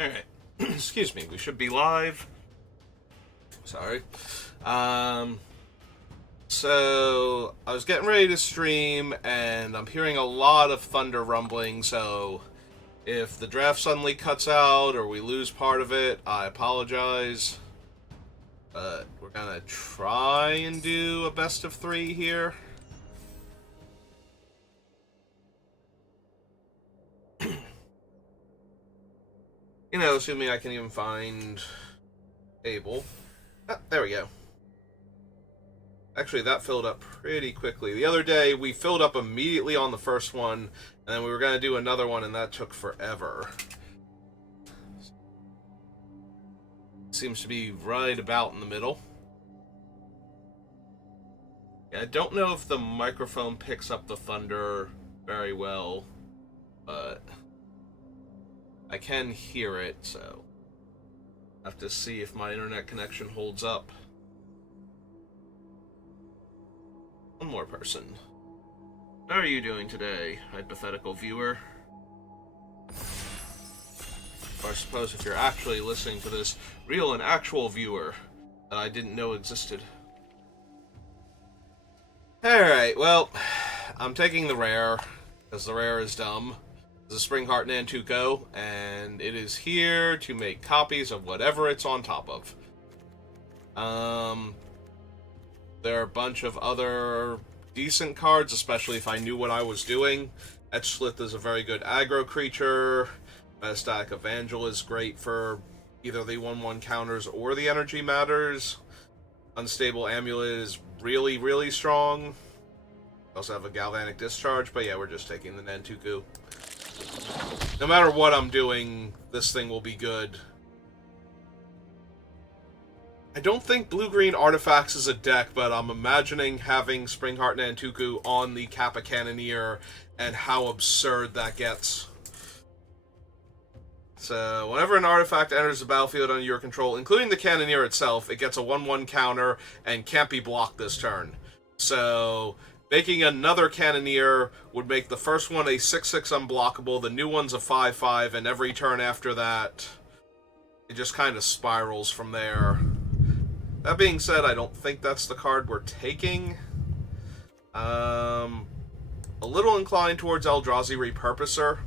Alright. Excuse me, we should be live. Sorry. So, I was getting ready to stream, and I'm hearing a lot of thunder rumbling, so if the draft suddenly cuts out, or we lose part of it, I apologize. But we're gonna try and do a best of 3 here. You know, assuming I can even find Abel. Ah, there we go. Actually, that filled up pretty quickly. The other day, we filled up immediately on the first one, and then we were going to do another one, and that took forever. Seems to be right about in the middle. Yeah, I don't know if the microphone picks up the thunder very well, but I can hear it, so I have to see if my internet connection holds up. One more person. How are you doing today, hypothetical viewer? Or I suppose if you're actually listening to this, real and actual viewer that I didn't know existed. Alright, well, I'm taking the rare, because the rare is dumb. It's a Spring Heart Nantuko, and it is here to make copies of whatever it's on top of. There are a bunch of other decent cards, especially if I knew what I was doing. Etch Slith is a very good aggro creature. Metastatic Evangel is great for either the 1/1 counters or the energy matters. Unstable Amulet is really, really strong. Also have a Galvanic Discharge, but yeah, we're just taking the Nantuko. No matter what I'm doing, this thing will be good. I don't think Blue-Green Artifacts is a deck, but I'm imagining having Springheart Nantuko on the Kappa Cannoneer and how absurd that gets. So, whenever an artifact enters the battlefield under your control, including the Cannoneer itself, it gets a 1/1 counter and can't be blocked this turn. So, making another Cannoneer would make the first one a 6/6 unblockable, the new one's a 5/5, and every turn after that, it just kind of spirals from there. That being said, I don't think that's the card we're taking. A little inclined towards Eldrazi Repurposer.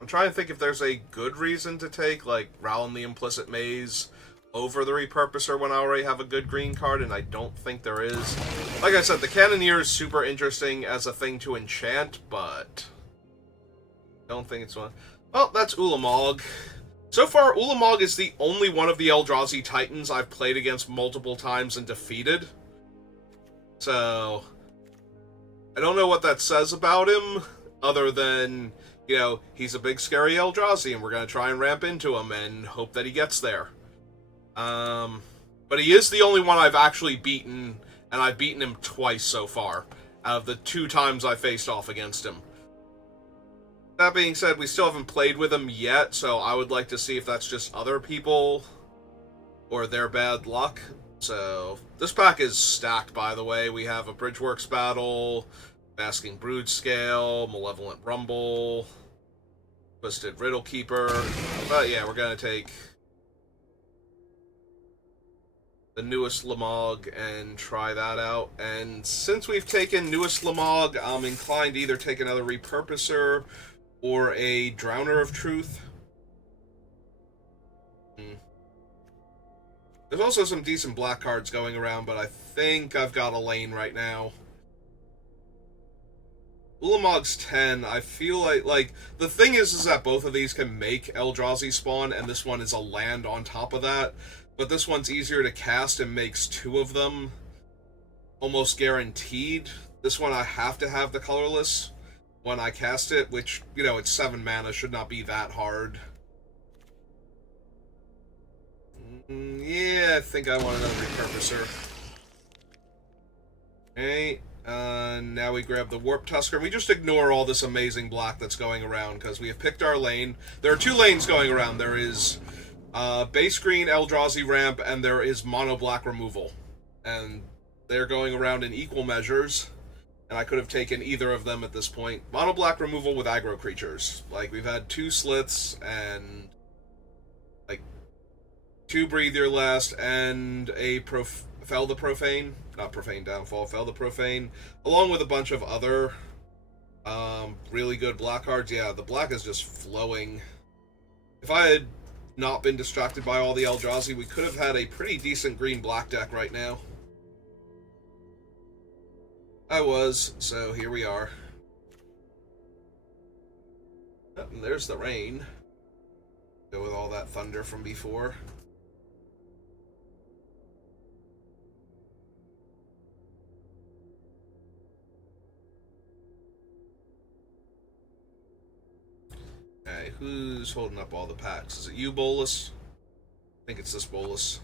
I'm trying to think if there's a good reason to take, like, Rowlin the Implicit Maze over the Repurposer when I already have a good green card, and I don't think there is. Like I said, the Cannoneer is super interesting as a thing to enchant, but I don't think it's one. Well, that's Ulamog. So far, Ulamog is the only one of the Eldrazi Titans I've played against multiple times and defeated. So I don't know what that says about him, other than, you know, he's a big scary Eldrazi, and we're going to try and ramp into him and hope that he gets there. But he is the only one I've actually beaten, and I've beaten him twice so far, out of the 2 times I faced off against him. That being said, we still haven't played with him yet, so I would like to see if that's just other people, or their bad luck. So, this pack is stacked, by the way. We have a Bridgeworks Battle, Basking Brood Scale, Malevolent Rumble, Twisted Riddle Keeper. But yeah, we're going to take the newest Lamog and try that out. And since we've taken newest Lamog, I'm inclined to either take another Repurposer or a Drowner of Truth. There's also some decent black cards going around, but I think I've got a lane right now. Ulamog's 10, I feel like, the thing is that both of these can make Eldrazi spawn, and this one is a land on top of that, but this one's easier to cast and makes 2 of them almost guaranteed. This one I have to have the colorless when I cast it, which, you know, it's 7 mana, should not be that hard. Yeah, I think I want another Repurposer. Okay, now we grab the Warp Tusker, and we just ignore all this amazing black that's going around, because we have picked our lane. There are 2 lanes going around. There is base green Eldrazi ramp, and there is mono black removal. And they're going around in equal measures. and I could have taken either of them at this point. Mono black removal with aggro creatures. Like, we've had 2 Sliths and like 2 Breathe Your Last and a Fell the Profane. Not Profane Downfall, Fell the Profane. Along with a bunch of other really good black cards. Yeah, the black is just flowing. If I had not been distracted by all the Eldrazi, we could have had a pretty decent green-black deck right now. I was, so here we are. Oh, and there's the rain. Go with all that thunder from before. Okay, who's holding up all the packs? Is it you, Bolus? I think it's this Bolus.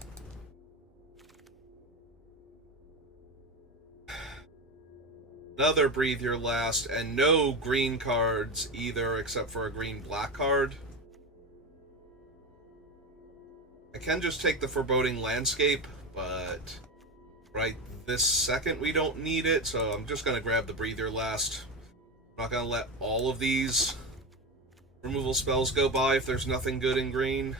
Another Breathe Your Last, and no green cards either, except for a green-black card. I can just take the Foreboding Landscape, but right this second we don't need it, so I'm just going to grab the Breathe Your Last. I'm not going to let all of these removal spells go by if there's nothing good in green.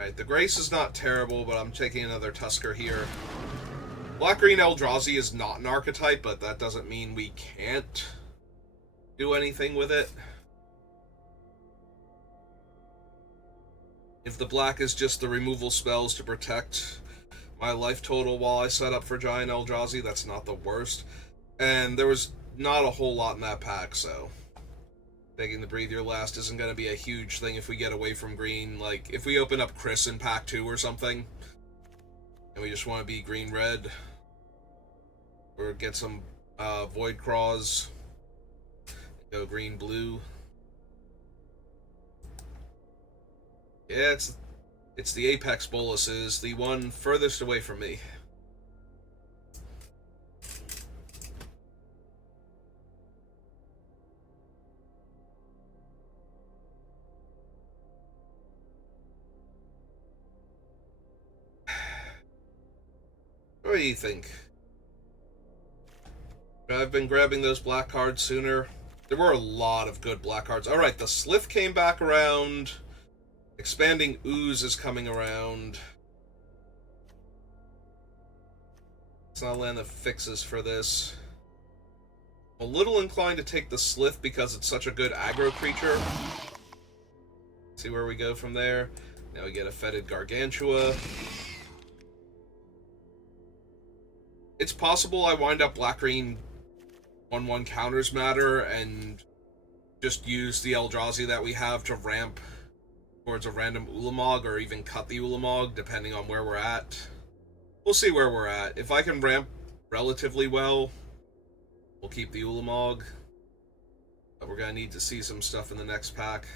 Alright, the Grace is not terrible, but I'm taking another Tusker here. Black-green Eldrazi is not an archetype, but that doesn't mean we can't do anything with it. If the black is just the removal spells to protect my life total while I set up for Giant Eldrazi, that's not the worst. And there was not a whole lot in that pack, so taking the Breathe Your Last isn't going to be a huge thing if we get away from green. Like, if we open up Chris in pack 2 or something, and we just want to be green-red, or get some Void Craws, go green-blue. Yeah, it's the Apex Boluses, the one furthest away from me. What do you think? I've been grabbing those black cards sooner. There were a lot of good black cards. Alright, the Slith came back around. Expanding Ooze is coming around. It's not land the fixes for this. I'm a little inclined to take the Slith because it's such a good aggro creature. See where we go from there. Now we get a Fetid Gargantua. It's possible I wind up black-green 1/1 counters matter and just use the Eldrazi that we have to ramp towards a random Ulamog, or even cut the Ulamog, depending on where we're at. We'll see where we're at. If I can ramp relatively well, we'll keep the Ulamog. But we're going to need to see some stuff in the next pack.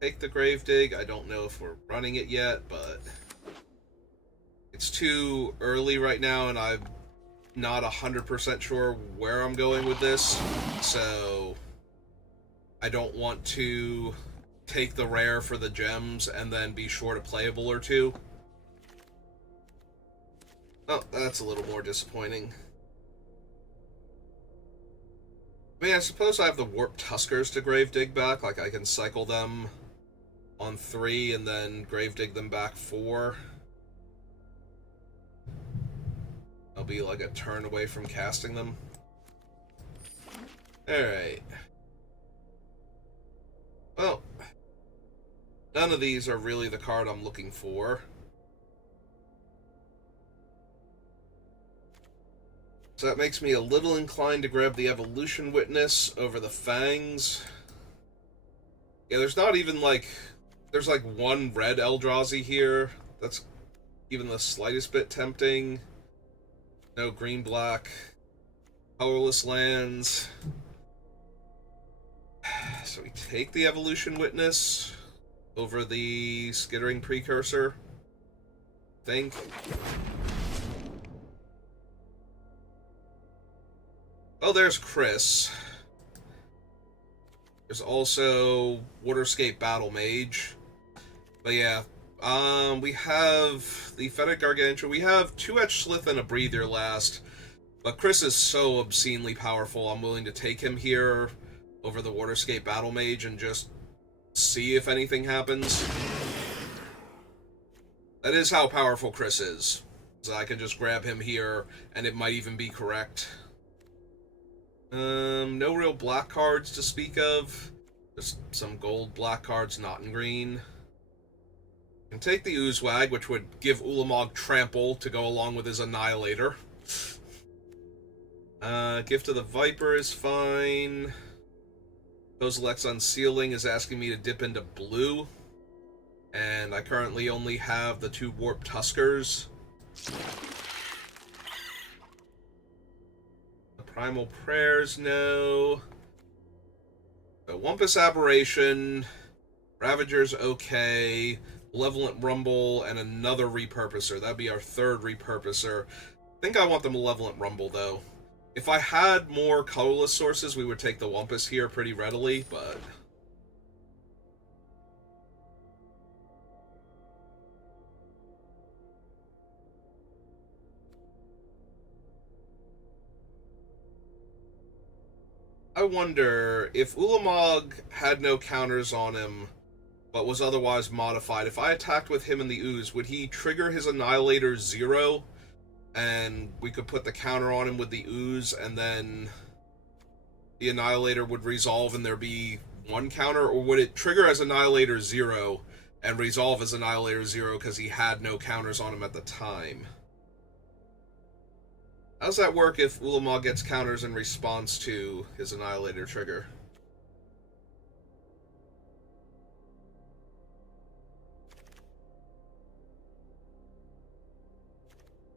Take the Gravedigg. I don't know if we're running it yet, but it's too early right now, and I'm not 100% sure where I'm going with this, so I don't want to take the rare for the gems and then be short a playable or two. Oh, that's a little more disappointing. I mean, I suppose I have the Warped Tuskers to Gravedigg back, like I can cycle them on 3 and then Gravedigg them back 4. I'll be like a turn away from casting them. Alright. Well, none of these are really the card I'm looking for. So that makes me a little inclined to grab the Evolution Witness over the Fangs. Yeah, there's not even like... There's like one red Eldrazi here. That's even the slightest bit tempting. No green-black. Colorless lands. So we take the Evolution Witness over the Skittering Precursor. I think. Oh, there's Chris. There's also Waterscape Battle Mage. But yeah, we have the Fetid Gargantua. We have 2-Etch Slith and a Breather last. But Chris is so obscenely powerful, I'm willing to take him here over the Waterscape Battle Mage and just see if anything happens. That is how powerful Chris is. So I can just grab him here, and it might even be correct. No real black cards to speak of. Just some gold black cards, not in green. Can take the Oozewag, which would give Ulamog Trample to go along with his Annihilator. Gift of the Viper is fine. Kozilek's Unsealing is asking me to dip into blue. And I currently only have the 2 Warp Tuskers. The Primal Prayers, no. The Wumpus Aberration. Ravager's okay. Malevolent Rumble, and another Repurposer. That'd be our 3rd Repurposer. I think I want the Malevolent Rumble, though. If I had more colorless sources, we would take the Wumpus here pretty readily, but... I wonder, if Ulamog had no counters on him, but was otherwise modified, if I attacked with him in the Ooze, would he trigger his Annihilator 0? And we could put the counter on him with the Ooze, and then the Annihilator would resolve and there be 1 counter? Or would it trigger as Annihilator 0 and resolve as Annihilator 0 because he had no counters on him at the time? How does that work if Ulamog gets counters in response to his Annihilator trigger?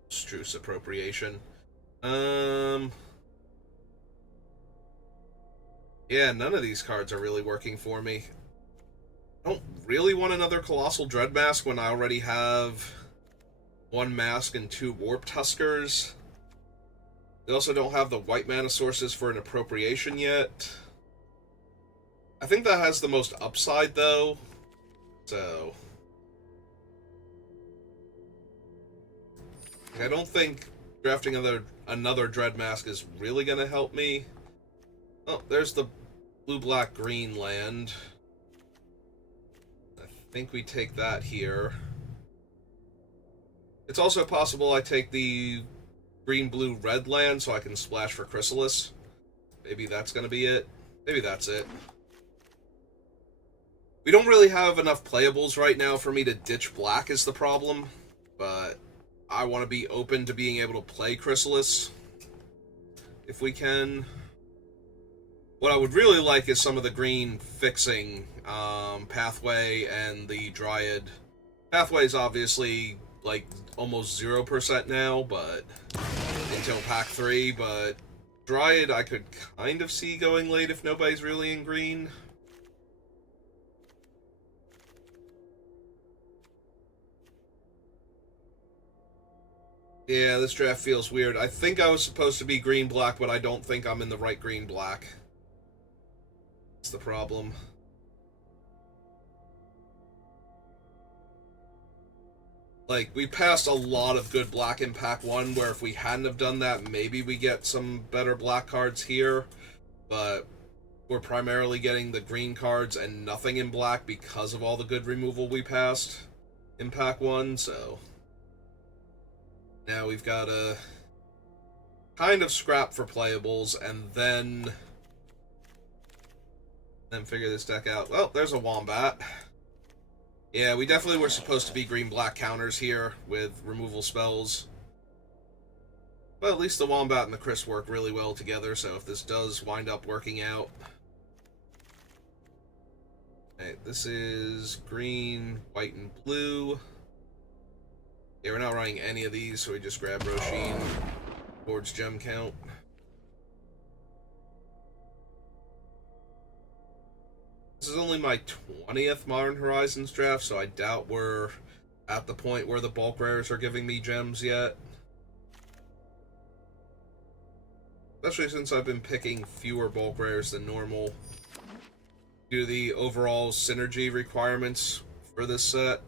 Struce Appropriation. Yeah, none of these cards are really working for me. I don't really want another Colossal Dread Mask when I already have 1 Mask and 2 Warp Tuskers. They also don't have the white mana sources for an Appropriation yet. I think that has the most upside, though. So... I don't think drafting another Dread Mask is really going to help me. Oh, there's the blue-black-green land. I think we take that here. It's also possible I take the green-blue-red land so I can splash for Chrysalis. Maybe that's going to be it. Maybe that's it. We don't really have enough playables right now for me to ditch black is the problem, but I want to be open to being able to play Chrysalis if we can. What I would really like is some of the green fixing, Pathway and the Dryad. Pathway is obviously like almost 0% now, but until pack 3, but Dryad I could kind of see going late if nobody's really in green. Yeah, this draft feels weird. I think I was supposed to be green-black, but I don't think I'm in the right green-black. That's the problem. Like, we passed a lot of good black in pack 1, where if we hadn't have done that, maybe we get some better black cards here. But we're primarily getting the green cards and nothing in black because of all the good removal we passed in pack 1, so... Now we've got to kind of scrap for playables and then figure this deck out. Oh, there's a Wombat. Yeah, we definitely were supposed to be green-black counters here with removal spells. But at least the Wombat and the Chris work really well together, so if this does wind up working out... Okay, this is green, white, and blue. Yeah, we're not running any of these, so we just grab Roshin towards gem count. This is only my 20th Modern Horizons draft, so I doubt we're at the point where the bulk rares are giving me gems yet. Especially since I've been picking fewer bulk rares than normal due to the overall synergy requirements for this set.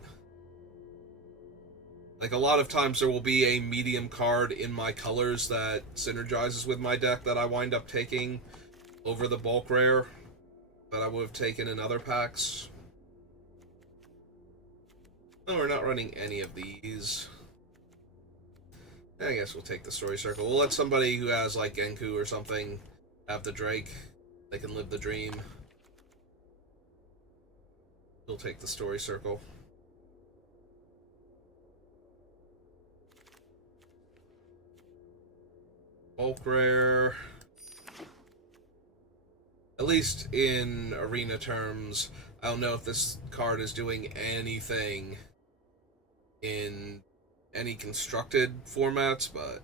Like, a lot of times there will be a medium card in my colors that synergizes with my deck that I wind up taking over the bulk rare that I would have taken in other packs. No, we're not running any of these. I guess we'll take the story circle. We'll let somebody who has, like, Genku or something have the Drake. They can live the dream. We'll take the story circle. Bulk rare. At least in arena terms, I don't know if this card is doing anything in any constructed formats, but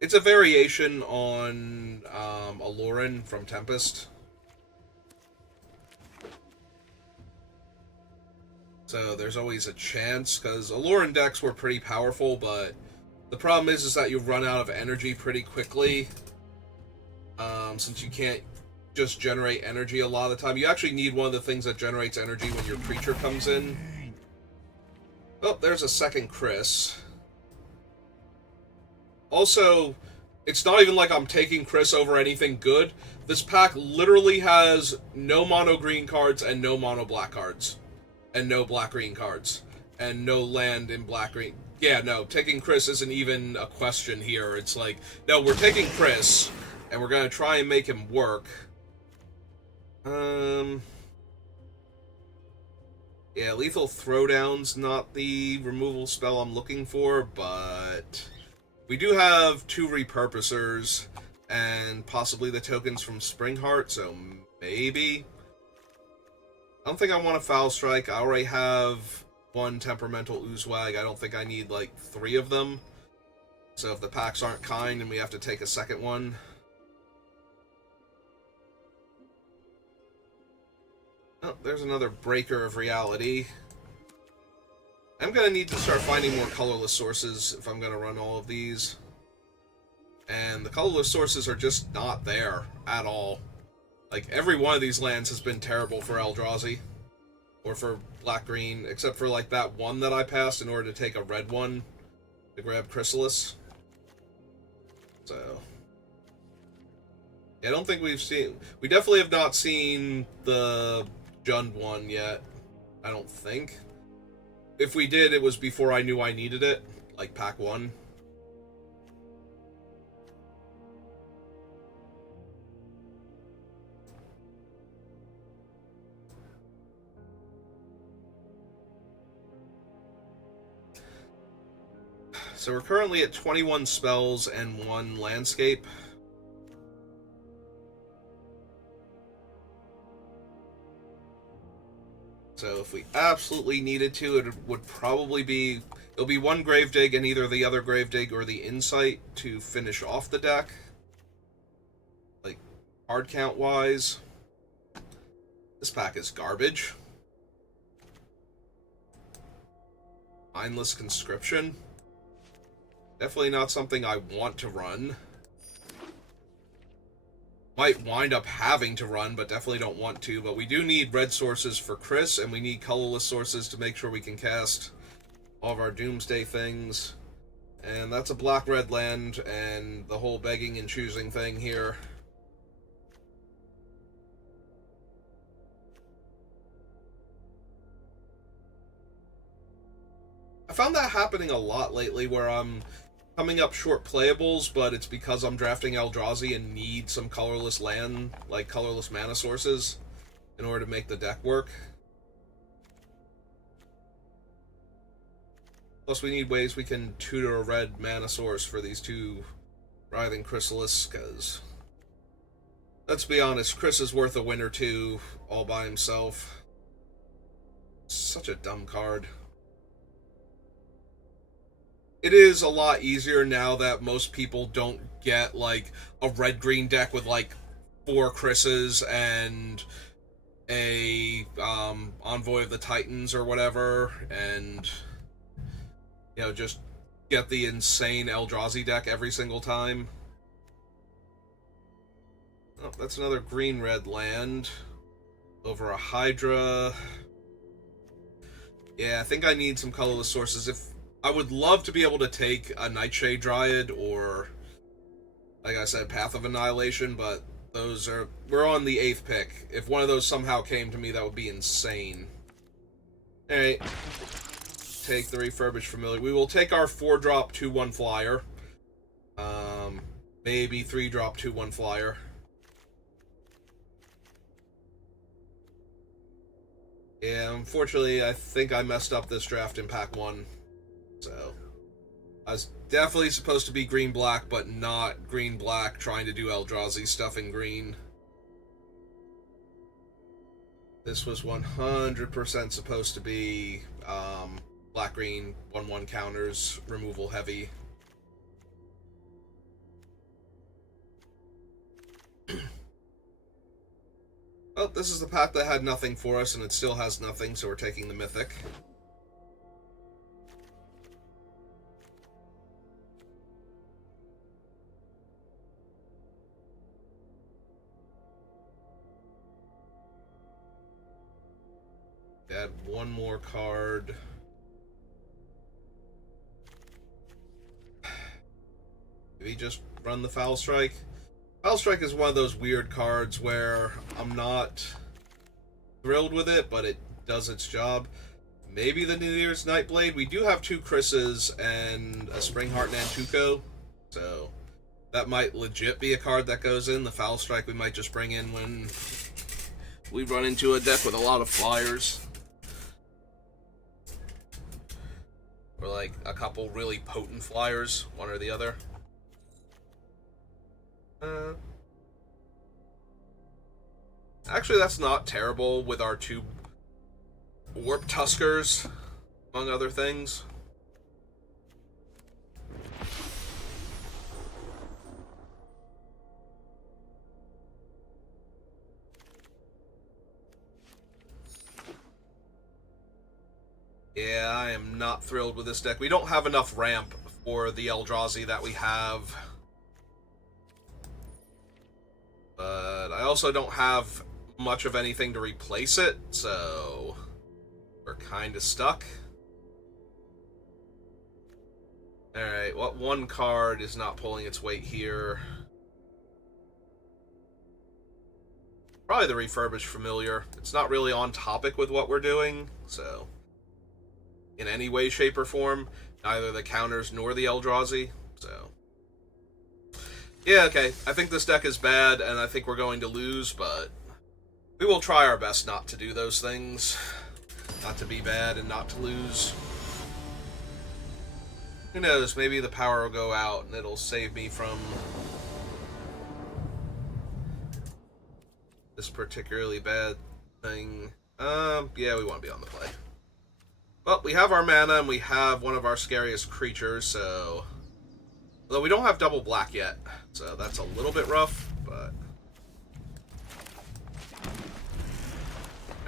it's a variation on Aloran from Tempest. So there's always a chance, because Aloran decks were pretty powerful, but the problem is that you run out of energy pretty quickly. Since you can't just generate energy a lot of the time. You actually need one of the things that generates energy when your creature comes in. Oh, there's a second Chris. Also, it's not even like I'm taking Chris over anything good. This pack literally has no mono green cards and no mono black cards. And no black green cards. And no land in black green. Yeah, no, taking Chris isn't even a question here. It's like, no, we're taking Chris, and we're gonna try and make him work. Yeah, Lethal Throwdown's not the removal spell I'm looking for, but we do have 2 repurposers and possibly the tokens from Springheart, so maybe. I don't think I want a Foul Strike. I already have 1 Temperamental Oozewag. I don't think I need, like, 3 of them. So if the packs aren't kind and we have to take a second one. Oh, there's another Breaker of Reality. I'm going to need to start finding more colorless sources if I'm going to run all of these. And the colorless sources are just not there at all. Like, every one of these lands has been terrible for Eldrazi. Or for black-green, except for, like, that one that I passed in order to take a red one to grab Chrysalis. So... yeah, I don't think we've seen... we definitely have not seen the Jund one yet. I don't think. If we did, it was before I knew I needed it. Like, pack 1. So we're currently at 21 spells and 1 landscape. So if we absolutely needed to, it would probably be... it'll be 1 Gravedig and either the other Gravedig or the Insight to finish off the deck. Like, card count-wise. This pack is garbage. Mindless Conscription. Definitely not something I want to run. Might wind up having to run, but definitely don't want to. But we do need red sources for Chris, and we need colorless sources to make sure we can cast all of our Doomsday things. And that's a black-red land, and the whole begging and choosing thing here. I found that happening a lot lately, where I'm coming up short playables, but it's because I'm drafting Eldrazi and need some colorless land, like colorless mana sources, in order to make the deck work. Plus we need ways we can tutor a red mana source for these 2 Writhing Chrysalis, because... let's be honest, Chris is worth a win or 2 all by himself. Such a dumb card. It is a lot easier now that most people don't get, like, a red-green deck with, like, 4 Chris's and a Envoy of the Titans or whatever, and just get the insane Eldrazi deck every single time. Oh, that's another green-red land. Over a Hydra. Yeah, I think I need some colorless sources. I would love to be able to take a Nightshade Dryad or, like I said, Path of Annihilation, but we're on the 8th pick. If one of those somehow came to me, that would be insane. Alright. Take the Refurbished Familiar. We will take our 4-drop 2/1 flyer. Maybe 3-drop 2/1 flyer. Yeah, unfortunately, I think I messed up this draft in Pack 1. So, I was definitely supposed to be green-black, but not green-black, trying to do Eldrazi stuff in green. This was 100% supposed to be black-green, 1/1 counters, removal heavy. Well, this is the pack that had nothing for us, and it still has nothing, so we're taking the Mythic. Add one more card. Maybe just run the Foul Strike. Foul Strike is one of those weird cards where I'm not thrilled with it, but it does its job. Maybe the New Year's Nightblade. We do have 2 Chris's and a Springheart Nantuko, so that might legit be a card that goes in. The Foul Strike we might just bring in when we run into a deck with a lot of flyers. Or like a couple really potent flyers, one or the other. Actually, that's not terrible with our 2 Warp Tuskers, among other things. Yeah, I am not thrilled with this deck. We don't have enough ramp for the Eldrazi that we have. But I also don't have much of anything to replace it, so we're kind of stuck. Alright, what one card is not pulling its weight here? Probably the Refurbished Familiar. It's not really on topic with what we're doing, so in any way, shape, or form, neither the counters nor the Eldrazi, so yeah, okay. I think this deck is bad, and I think we're going to lose, but we will try our best not to do those things. Not to be bad and not to lose. Who knows, maybe the power will go out and it'll save me from this particularly bad thing. Yeah, we want to be on the play. Well, we have our mana and we have one of our scariest creatures, so although we don't have double black yet, so that's a little bit rough, but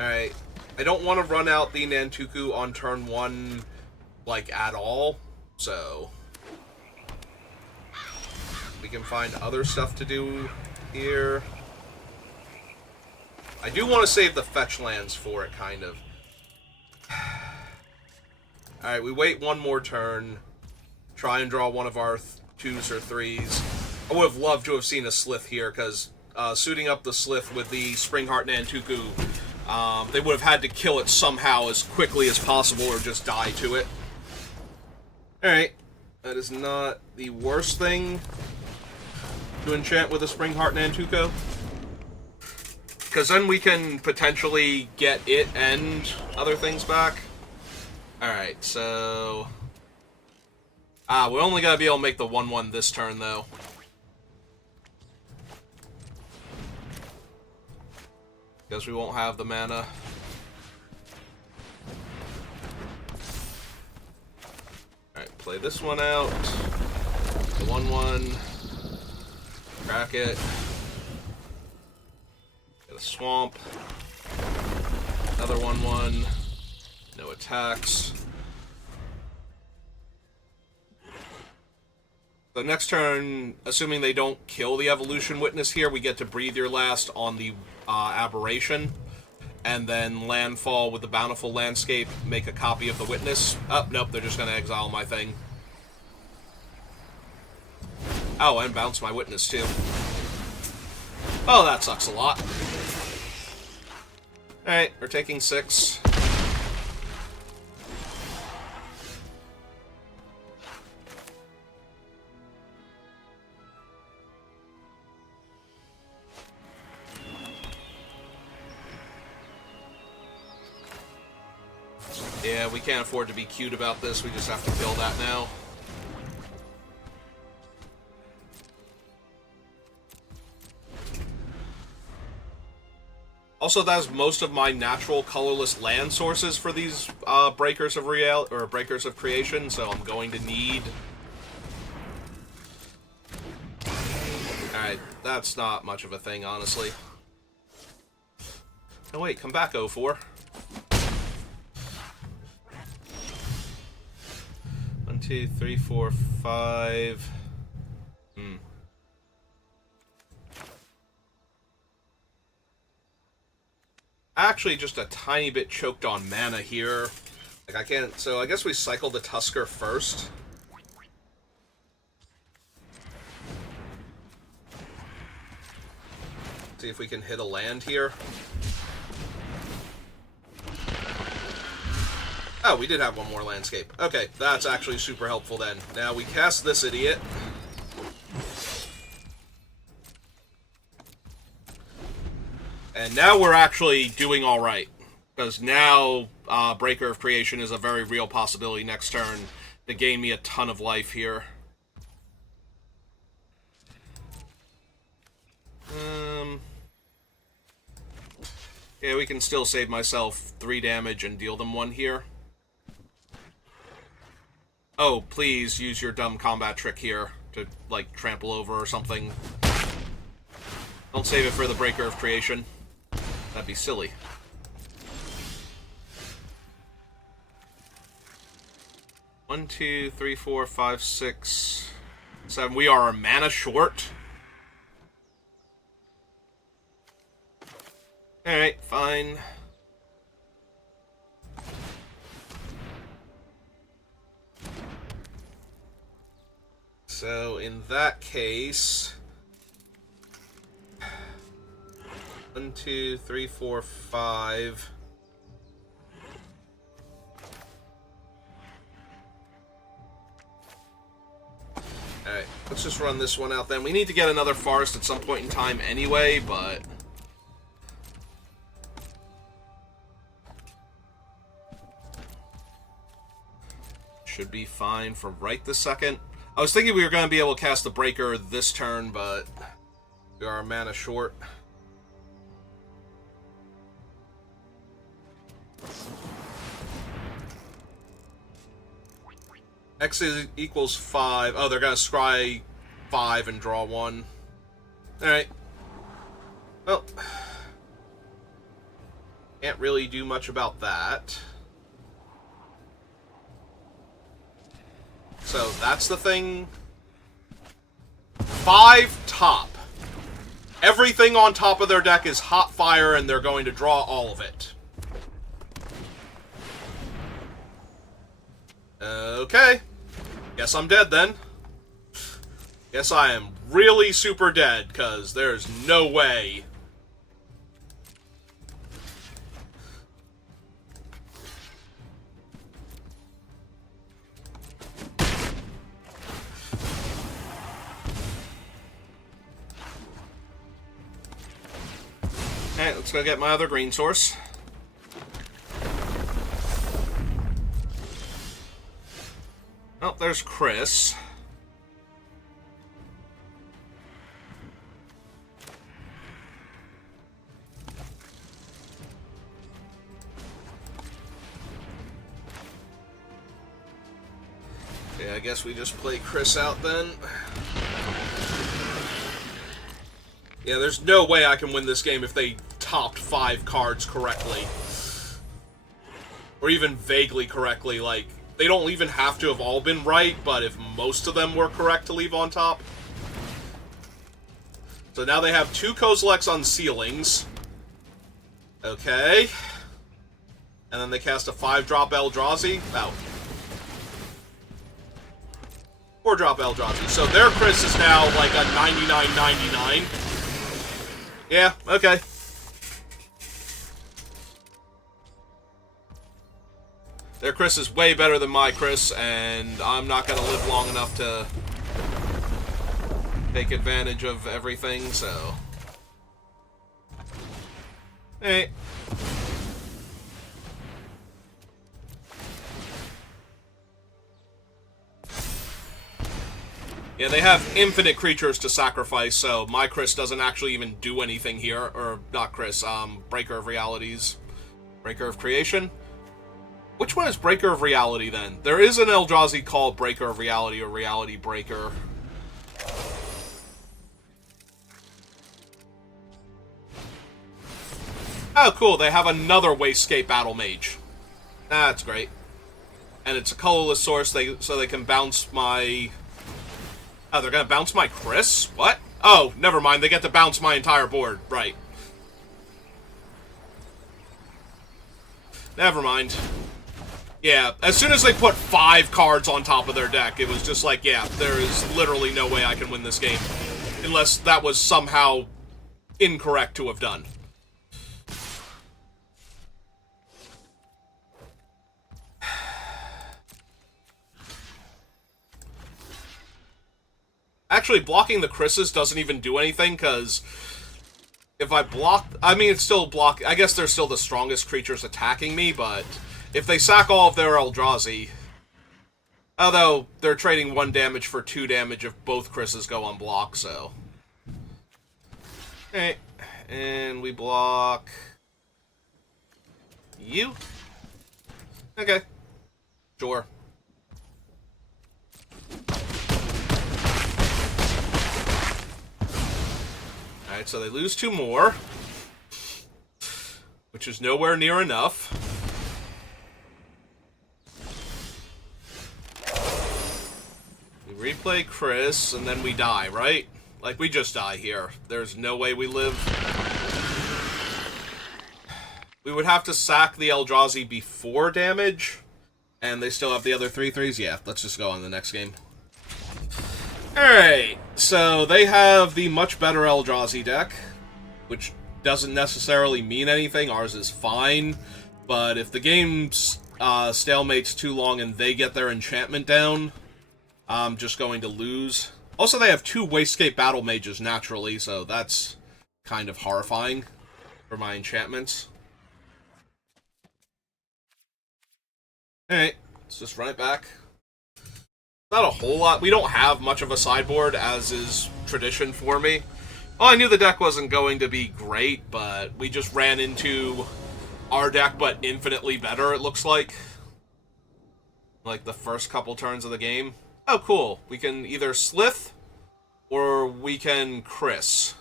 alright. I don't want to run out the Nantuko on turn 1, like, at all, so we can find other stuff to do here. I do want to save the fetch lands for it, kind of. Alright, we wait one more turn, try and draw one of our 2s or 3s. I would have loved to have seen a Slith here, because suiting up the Slith with the Springheart Nantuko, they would have had to kill it somehow as quickly as possible or just die to it. Alright, that is not the worst thing to enchant with a Springheart Nantuko, because then we can potentially get it and other things back. Alright, so we're only gonna be able to make the 1/1 this turn, though. Because we won't have the mana. Alright, play this one out. The 1/1. Crack it. Get a swamp. Another 1/1. No attacks. The next turn, assuming they don't kill the Evolution Witness here, we get to breathe your last on the Aberration. And then landfall with the Bountiful Landscape, make a copy of the Witness. Oh, nope, they're just going to exile my thing. Oh, and bounce my Witness, too. Oh, that sucks a lot. Alright, we're taking 6. Yeah, we can't afford to be cute about this. We just have to kill that now. Also, that's most of my natural colorless land sources for these Breakers of Real or Breakers of Creation, so I'm going to need. Alright, that's not much of a thing, honestly. Oh wait, come back, 04. 1, 2, 3, 4, 5. Actually, just a tiny bit choked on mana here. Like, I can't... So, I guess we cycle the Tusker first. See if we can hit a land here. Oh, we did have one more landscape. Okay, that's actually super helpful then. Now we cast this idiot. And now we're actually doing alright. Because now Breaker of Creation is a very real possibility next turn to gain me a ton of life here. Yeah, we can still save myself 3 damage and deal them 1 here. Oh, please use your dumb combat trick here to, like, trample over or something. Don't save it for the Breaker of Creation. That'd be silly. One, 2, 3, 4, 5, 6, 7. We are a mana short. Alright, fine. So, in that case... 1, 2, 3, 4, 5... Alright, let's just run this one out then. We need to get another forest at some point in time anyway, but... should be fine for right this second. I was thinking we were going to be able to cast the Breaker this turn, but we are mana short. X equals 5. Oh, they're going to scry 5 and draw 1. Alright. Well, can't really do much about that. So, that's the thing. 5 top. Everything on top of their deck is hot fire, and they're going to draw all of it. Okay. Guess I'm dead, then. Guess I am really super dead, because there's no way. Alright, let's go get my other green source. Oh, there's Chris. Yeah, I guess we just play Chris out then. Yeah, there's no way I can win this game if they topped 5 cards correctly. Or even vaguely correctly, like, they don't even have to have all been right, but if most of them were correct to leave on top. So now they have 2 Kozileks on ceilings. Okay. And then they cast a 5-drop Eldrazi. Oh. 4-drop Eldrazi. So their Chris is now like a 99.99. Yeah, okay. Their Chris is way better than my Chris, and I'm not going to live long enough to take advantage of everything, so... Hey. Yeah, they have infinite creatures to sacrifice, so my Chris doesn't actually even do anything here. Or, not Chris, Breaker of Realities. Breaker of Creation? Which one is Breaker of Reality, then? There is an Eldrazi called Breaker of Reality or Reality Breaker. Oh, cool, they have another Wastegate Battle Mage. That's great. And it's a colorless source, so they can bounce my... Oh, they're gonna bounce my Chris? What? Oh, never mind, they get to bounce my entire board. Right. Never mind. Yeah, as soon as they put 5 cards on top of their deck, it was just like, yeah, there is literally no way I can win this game. Unless that was somehow incorrect to have done. Actually, blocking the Chris's doesn't even do anything, because if I block... I mean, it's still block... I guess they're still the strongest creatures attacking me, but if they sack all of their Eldrazi... Although, they're trading 1 damage for 2 damage if both Chris's go on block, so... Okay, and we block... You? Okay. Sure. Alright, so they lose 2 more. Which is nowhere near enough. We replay Chris, and then we die, right? Like, we just die here. There's no way we live. We would have to sack the Eldrazi before damage, and they still have the other 3/3s? Yeah, let's just go on to the next game. Alright, so they have the much better Eldrazi deck, which doesn't necessarily mean anything. Ours is fine, but if the game's stalemate's too long and they get their enchantment down, I'm just going to lose. Also, they have 2 Wastegate Battle Mages naturally, so that's kind of horrifying for my enchantments. Alright, let's just run it back. Not a whole lot. We don't have much of a sideboard, as is tradition for me. Well, I knew the deck wasn't going to be great, but we just ran into our deck, but infinitely better, it looks like. Like, the first couple turns of the game. Oh, cool. We can either Slith, or we can Chris.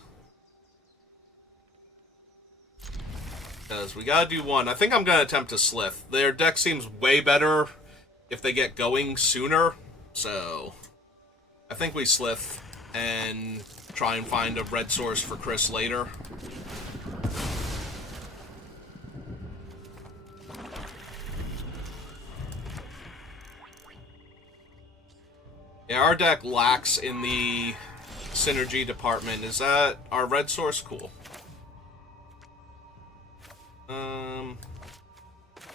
Because we gotta do one. I think I'm gonna attempt to Slith. Their deck seems way better if they get going sooner. So, I think we Slith and try and find a red source for Chris later. Yeah, our deck lacks in the synergy department. Is that our red source? Cool.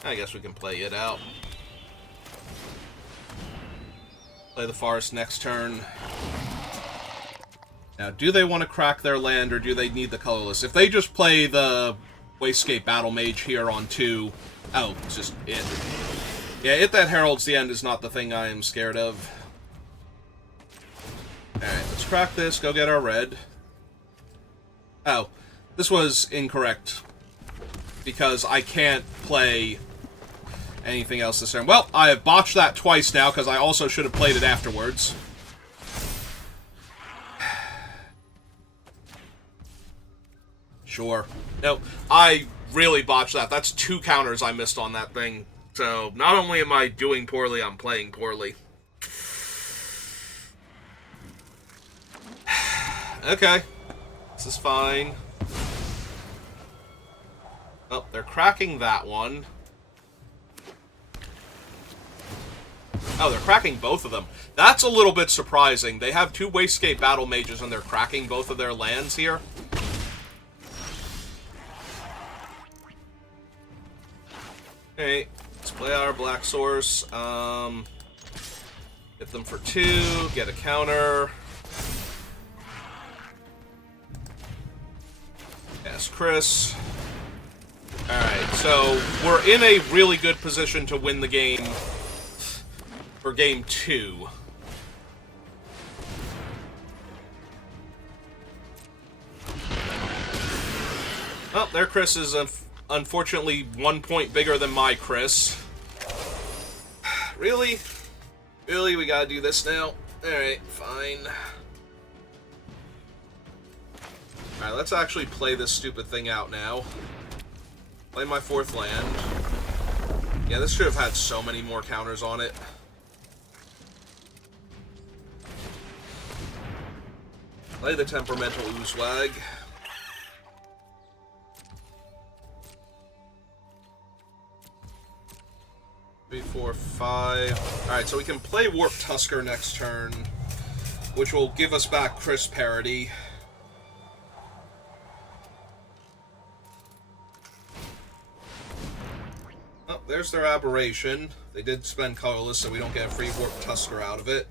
I guess we can play it out. Play the forest next turn. Now, do they want to crack their land, or do they need the colorless? If they just play the Wastegate Battle Mage here on 2... Oh, it's just it. Yeah, It That Heralds the End is not the thing I am scared of. Alright, let's crack this, go get our red. Oh, this was incorrect. Because I can't play anything else this turn. Well, I have botched that twice now, because I also should have played it afterwards. Sure. No, I really botched that. That's 2 counters I missed on that thing. So, not only am I doing poorly, I'm playing poorly. Okay. This is fine. Oh, they're cracking that one. Oh, they're cracking both of them. That's a little bit surprising. They have 2 Wastegate Battle Mages and they're cracking both of their lands here. Okay, let's play our Black Source. Hit them for 2, get a counter. Yes, Chris. Alright, so we're in a really good position to win the game for game 2. Oh, their Chris is unfortunately 1 point bigger than my Chris. Really? Really? We gotta do this now? Alright, fine. Alright, let's actually play this stupid thing out now. Play my 4th land. Yeah, this should have had so many more counters on it. Play the Temperamental Oozewag. Three, 4, 5. Alright, so we can play Warp Tusker next turn, which will give us back Chris parity. Oh, there's their Aberration. They did spend colorless, so we don't get a free Warp Tusker out of it.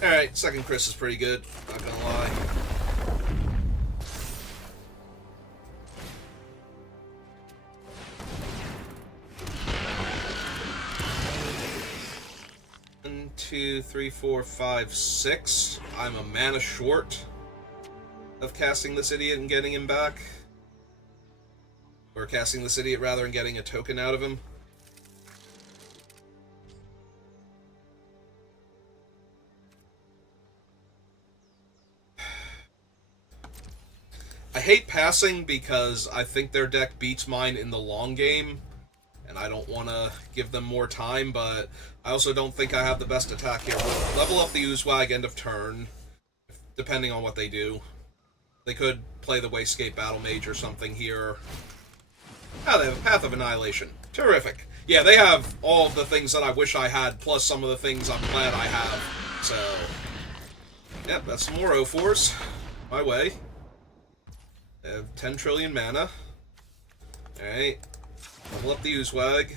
Alright, second Chris is pretty good, not gonna lie. One, 2, 3, 4, 5, 6. I'm a mana short of casting this idiot and getting him back. Or casting this idiot rather and getting a token out of him. I hate passing because I think their deck beats mine in the long game, and I don't want to give them more time, but I also don't think I have the best attack here. We'll level up the Oozewag end of turn, depending on what they do. They could play the Wastegate Battle Mage or something here. Ah, they have a Path of Annihilation. Terrific. Yeah, they have all of the things that I wish I had, plus some of the things I'm glad I have. So, yep, that's some more O4s. My way. They have 10 trillion mana. Alright. Level up the Oozewag.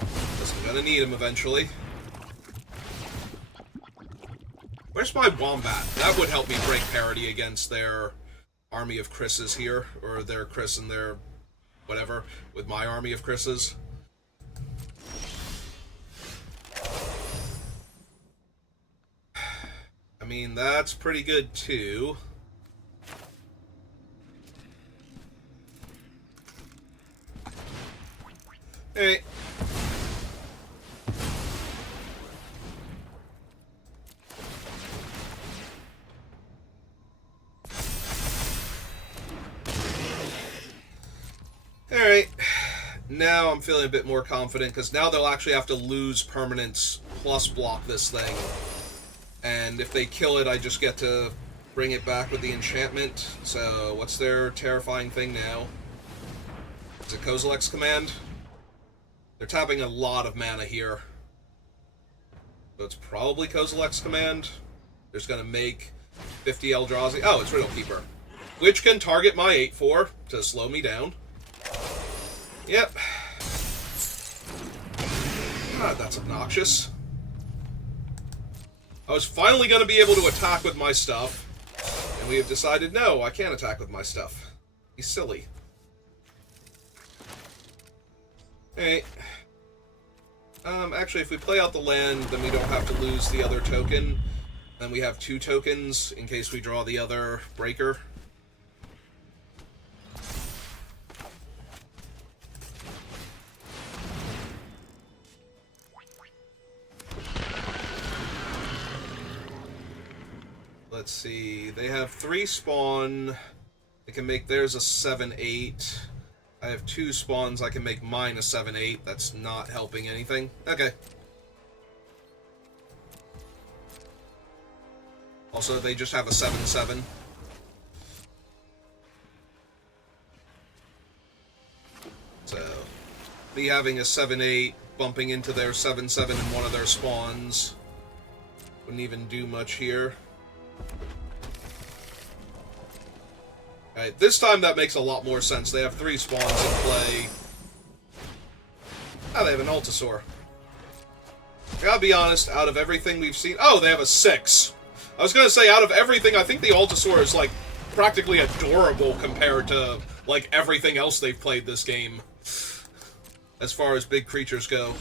Guess I'm gonna need him eventually. Where's my Wombat? That would help me break parity against their army of Chris's here. Or their Chris and their whatever, with my army of Chris's. I mean, that's pretty good too. Alright. Alright. Now I'm feeling a bit more confident, because now they'll actually have to lose permanents plus block this thing. And if they kill it, I just get to bring it back with the enchantment. So, what's their terrifying thing now? Is it Kozilek's Command? They're tapping a lot of mana here. So it's probably Kozilek's Command. They're just going to make 50 Eldrazi. Oh, it's Riddle Keeper. Which can target my 8/4 to slow me down. Yep. God, that's obnoxious. I was finally going to be able to attack with my stuff. And we have decided, no, I can't attack with my stuff. He's silly. Alright. Actually, if we play out the land, then we don't have to lose the other token. Then we have 2 tokens in case we draw the other breaker. Let's see. They have 3 spawn. They can make theirs a 7/8. I have 2 spawns. I can make mine a 7/8. That's not helping anything. Okay. Also, they just have a 7/7. So, me having a 7/8, bumping into their 7/7 in one of their spawns wouldn't even do much here. Alright, this time that makes a lot more sense. They have 3 spawns in play. Oh, they have an Altasaur. I gotta be honest, out of everything we've seen... Oh, they have a 6. I was gonna say, out of everything, I think the Altasaur is, like, practically adorable compared to, like, everything else they've played this game. As far as big creatures go.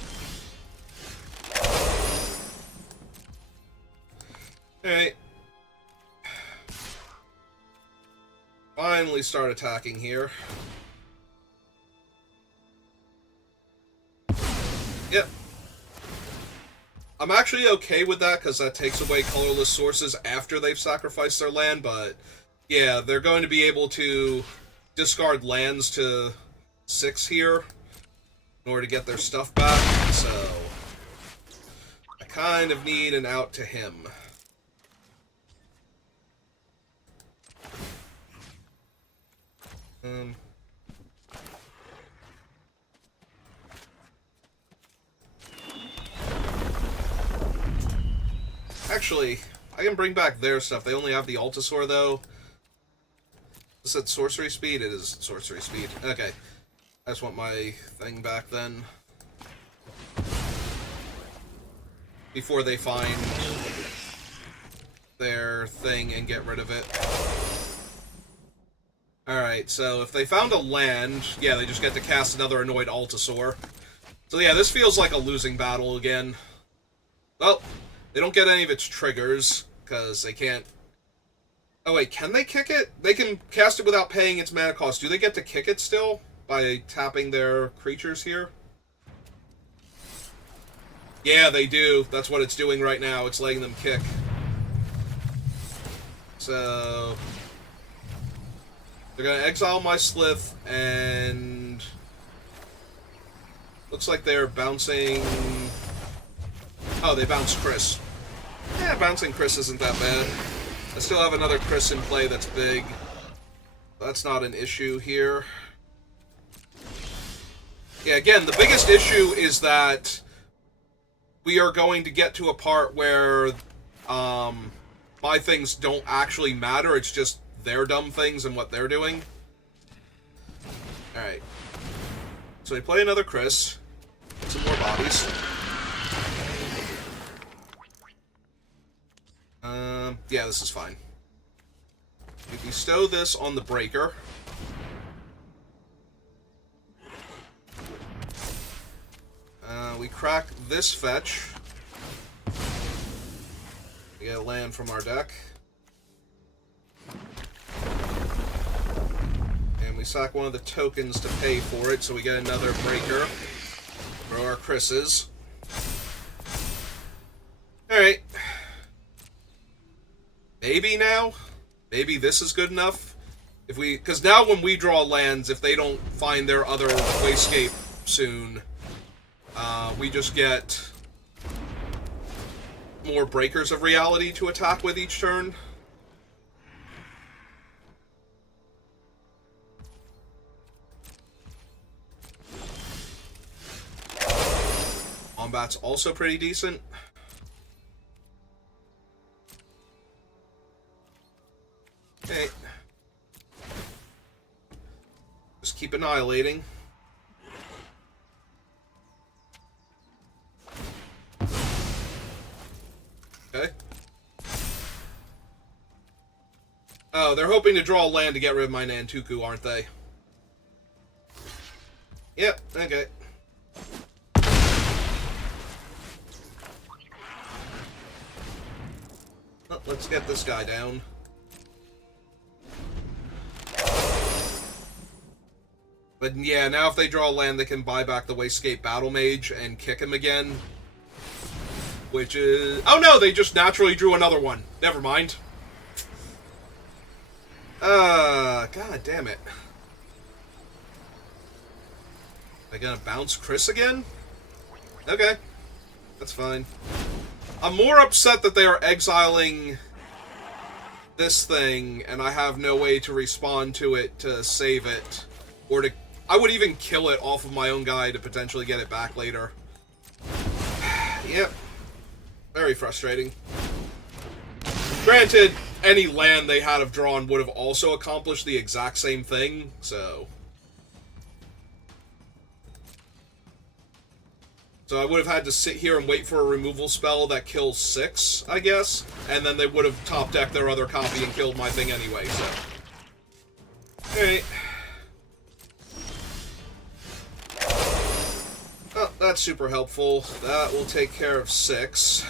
Alright. Finally start attacking here. Yep. I'm actually okay with that, because that takes away colorless sources after they've sacrificed their land, but yeah, they're going to be able to discard lands to 6 here in order to get their stuff back, so I kind of need an out to him. Actually, I can bring back their stuff. They only have the Altasaur, though. Is it sorcery speed? It is sorcery speed. Okay. I just want my thing back then. Before they find their thing and get rid of it. Alright, so if they found a land, yeah, they just get to cast another annoyed Altasaur. So yeah, this feels like a losing battle again. Well, they don't get any of its triggers, because they can't... Oh wait, can they kick it? They can cast it without paying its mana cost. Do they get to kick it still? By tapping their creatures here? Yeah, they do. That's what it's doing right now. It's letting them kick. So... they're gonna exile my Slith, and... looks like they're bouncing... Oh, they bounced Chris. Yeah, bouncing Chris isn't that bad. I still have another Chris in play that's big. That's not an issue here. Yeah, again, the biggest issue is that we are going to get to a part where my things don't actually matter. It's just their dumb things and what they're doing. Alright. So we play another Chris. Some more bodies. Yeah, this is fine. We bestow this on the breaker. We crack this fetch. We get a land from our deck. And we sack one of the tokens to pay for it, so we get another breaker for our Chris's. Alright. Maybe now? Maybe this is good enough? If we... because now when we draw lands, if they don't find their other wayscape soon, we just get more breakers of reality to attack with each turn. Wombat's also pretty decent. Okay. Just keep annihilating. Okay. Oh, they're hoping to draw a land to get rid of my Nantuku, aren't they? Yep, okay. Well, let's get this guy down. But yeah, now if they draw a land, they can buy back the Wayscape Battle Mage and kick him again. Which is... oh no, they just naturally drew another one. Never mind. God damn it. Am I gonna bounce Chris again? Okay. That's fine. I'm more upset that they are exiling this thing, and I have no way to respond to it to save it. Or to... I would even kill it off of my own guy to potentially get it back later. Yep. Very frustrating. Granted, any land they had have drawn would have also accomplished the exact same thing, so... So I would have had to sit here and wait for a removal spell that kills 6, I guess, and then they would have top-decked their other copy and killed my thing anyway, so... Alright. Oh, that's super helpful. That will take care of 6.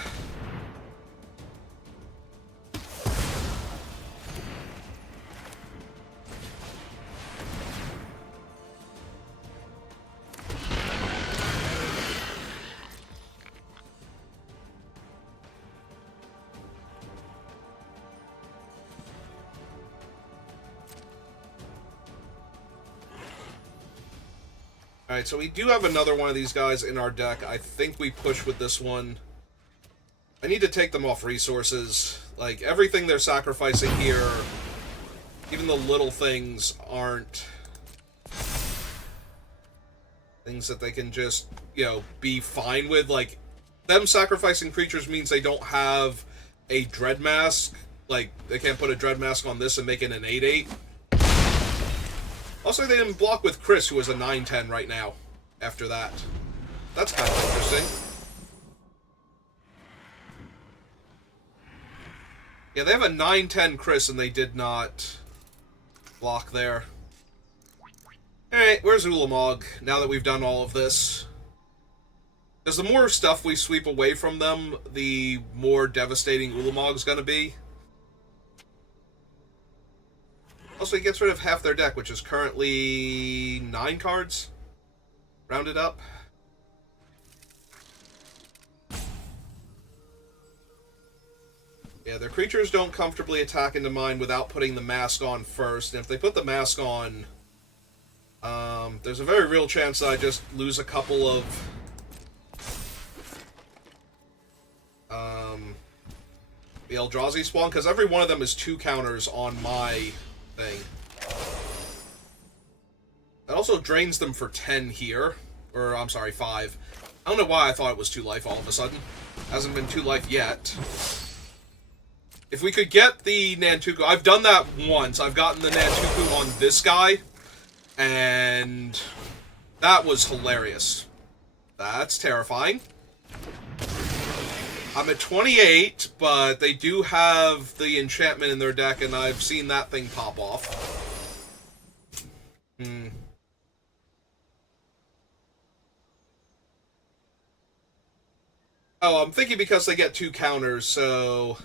Alright, so we do have another one of these guys in our deck. I think we push with this one. I need to take them off resources. Like, everything they're sacrificing here, even the little things, aren't things that they can just, you know, be fine with. Like, them sacrificing creatures means they don't have a Dread Mask. Like, they can't put a Dread Mask on this and make it an 8/8. Also, they didn't block with Chris, who is a 9/10 right now, after that. That's kind of interesting. Yeah, they have a 9/10 Chris, and they did not block there. Alright, where's Ulamog, now that we've done all of this? Because the more stuff we sweep away from them, the more devastating Ulamog's gonna be. Also, he gets rid of half their deck, which is currently 9 cards. Rounded up. Yeah, their creatures don't comfortably attack into mine without putting the mask on first. And if they put the mask on, there's a very real chance that I just lose a couple of the Eldrazi spawn, because every one of them is 2 counters on my thing. That also drains them for 10 here. Or, I'm sorry, 5. I don't know why I thought it was 2 life all of a sudden. Hasn't been 2 life yet. If we could get the Nantuko... I've done that once. I've gotten the Nantuko on this guy. And that was hilarious. That's terrifying. I'm at 28, but they do have the enchantment in their deck, and I've seen that thing pop off. Oh, I'm thinking because they get 2 counters, so...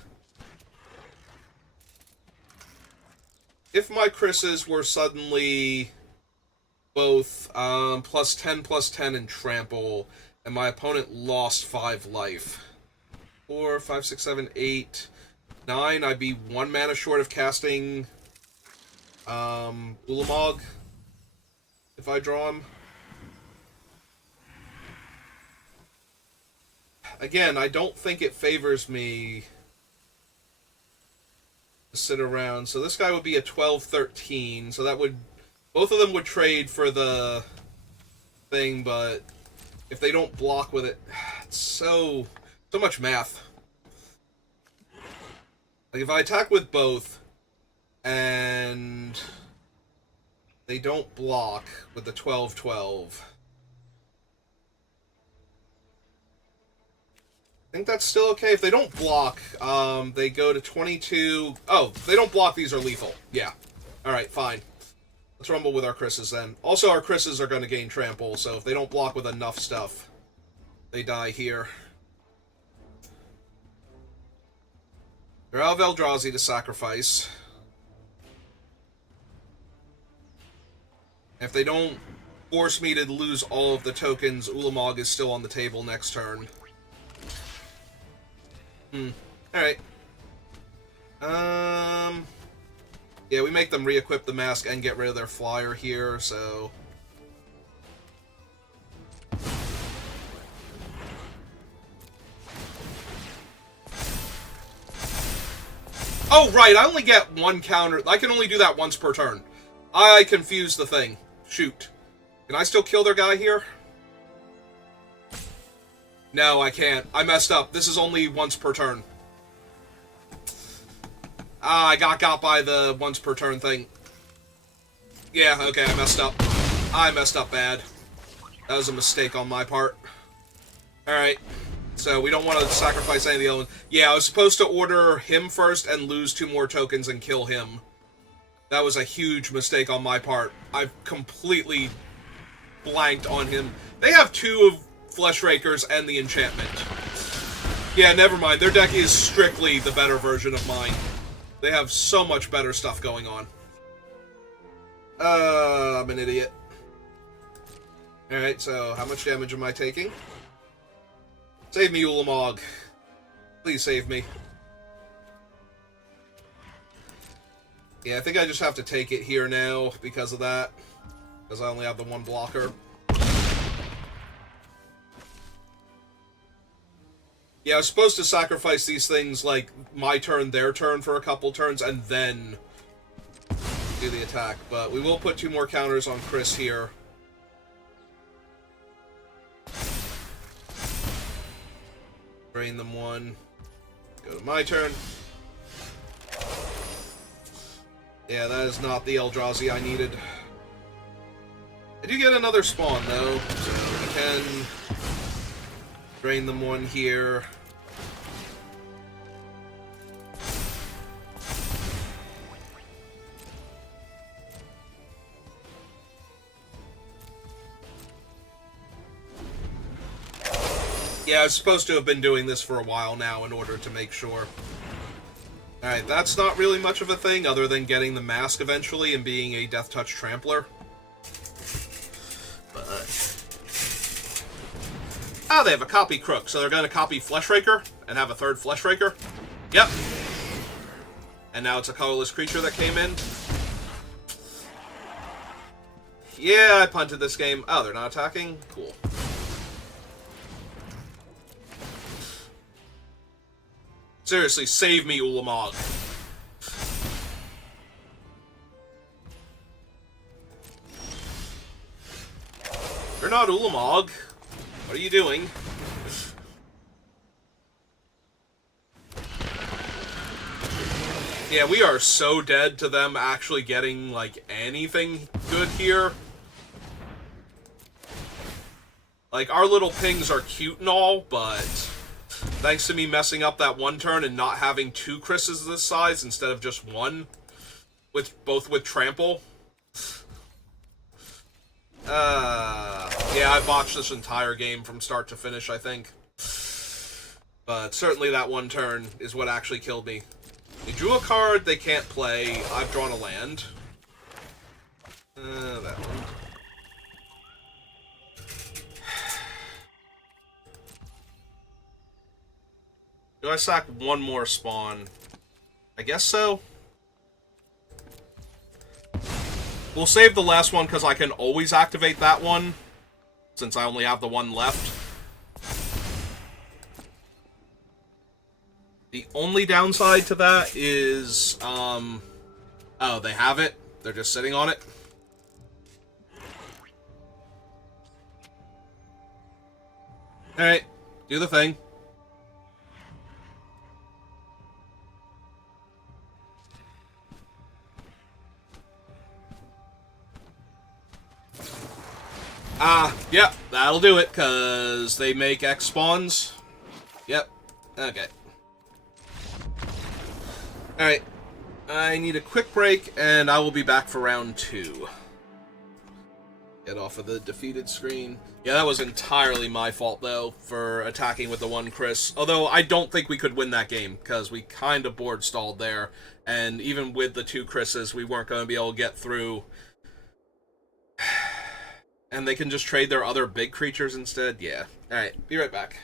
If my Chris's were suddenly both +10/+10 and trample, and my opponent lost 5 life... 4, 5, 6, 7, 8, 9. I'd be 1 mana short of casting Ulamog if I draw him. Again, I don't think it favors me to sit around. So this guy would be a 12/13. So that would... Both of them would trade for the thing, but if they don't block with it, it's so much math. Like, if I attack with both, and they don't block with the 12/12, I think that's still okay. If they don't block, they go to 22... Oh, if they don't block, these are lethal. Yeah. Alright, fine. Let's rumble with our Chris's then. Also, our Chris's are going to gain trample, so if they don't block with enough stuff, they die here. They're out of Eldrazi to sacrifice. If they don't force me to lose all of the tokens, Ulamog is still on the table next turn. Alright. Yeah, we make them re-equip the mask and get rid of their flyer here, so... Oh, right, I only get one counter. I can only do that once per turn. I confused the thing. Shoot. Can I still kill their guy here? No, I can't. I messed up. This is only once per turn. Ah, I got by the once per turn thing. Yeah, okay, I messed up. I messed up bad. That was a mistake on my part. Alright. So we don't want to sacrifice any of the other ones. Yeah, I was supposed to order him first and lose 2 more tokens and kill him. That was a huge mistake on my part. I've completely blanked on him. They have 2 of Flesh Rakers and the enchantment. Yeah, never mind. Their deck is strictly the better version of mine. They have so much better stuff going on. I'm an idiot. Alright, so how much damage am I taking? Save me, Ulamog. Please save me. Yeah, I think I just have to take it here now because of that. Because I only have the 1 blocker. Yeah, I was supposed to sacrifice these things, like, my turn, their turn for a couple turns, and then do the attack. But we will put 2 more counters on Chris here. Drain them 1. Go to my turn. Yeah, that is not the Eldrazi I needed. I do get another spawn, though, so we can drain them 1 here. Yeah, I was supposed to have been doing this for a while now in order to make sure. Alright, that's not really much of a thing, other than getting the mask eventually and being a Death Touch Trampler. But... Ah, they have a copy Crook, so they're going to copy Flesh Raker and have a 3rd Flesh Raker. Yep. And now it's a colorless creature that came in. Yeah, I punted this game. Oh, they're not attacking? Cool. Seriously, save me, Ulamog. You're not Ulamog. What are you doing? Yeah, we are so dead to them actually getting, like, anything good here. Like, our little pings are cute and all, but... thanks to me messing up that 1 turn and not having 2 Chris's this size instead of just 1, both with trample. Yeah, I botched this entire game from start to finish, I think. But certainly that 1 turn is what actually killed me. They drew a card they can't play. I've drawn a land. That one. Do I sack 1 more spawn? I guess so. We'll save the last one because I can always activate that one, since I only have the 1 left. The only downside to that is, oh, they have it. They're just sitting on it. Alright, do the thing. Yep, that'll do it, because they make X spawns. Yep, okay. Alright, I need a quick break, and I will be back for round 2. Get off of the defeated screen. Yeah, that was entirely my fault, though, for attacking with the 1 Chris. Although, I don't think we could win that game, because we kind of board stalled there. And even with the 2 Chris's, we weren't going to be able to get through. And they can just trade their other big creatures instead? Yeah. Alright, be right back.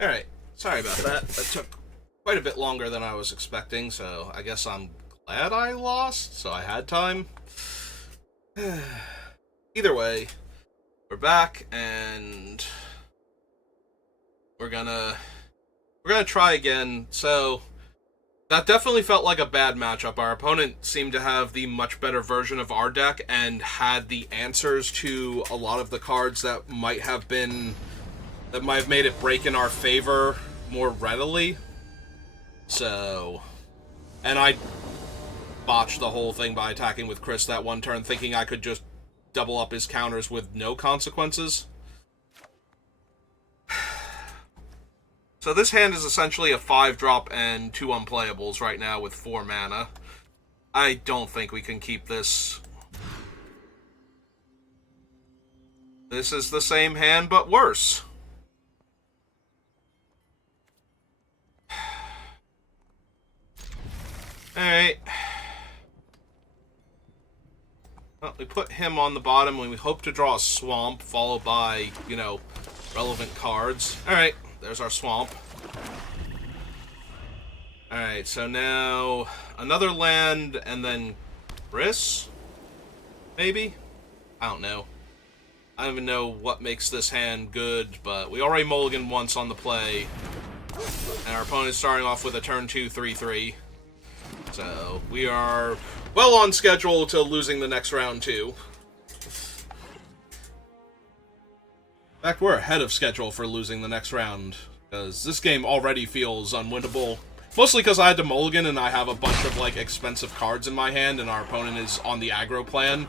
Alright, sorry about that. That took quite a bit longer than I was expecting, so I guess I'm glad I lost, so I had time. Either way, we're back, and we're gonna try again. So that definitely felt like a bad matchup. Our opponent seemed to have the much better version of our deck and had the answers to a lot of the cards that might have made it break in our favor more readily. So, and I botched the whole thing by attacking with Chris that one turn, thinking I could just double up his counters with no consequences. So this hand is essentially a 5-drop and 2 unplayables right now with 4 mana. I don't think we can keep this. This is the same hand, but worse. Alright. Well, we put him on the bottom and we hope to draw a swamp, followed by, relevant cards. Alright, there's our swamp. Alright, so now another land and then Chris? Maybe? I don't know. I don't even know what makes this hand good, but we already mulliganed once on the play. And our opponent's starting off with a turn 2, 3/3. So we are well on schedule to losing the next round, too. In fact, we're ahead of schedule for losing the next round, because this game already feels unwinnable. Mostly because I had to mulligan and I have a bunch of, expensive cards in my hand, and our opponent is on the aggro plan.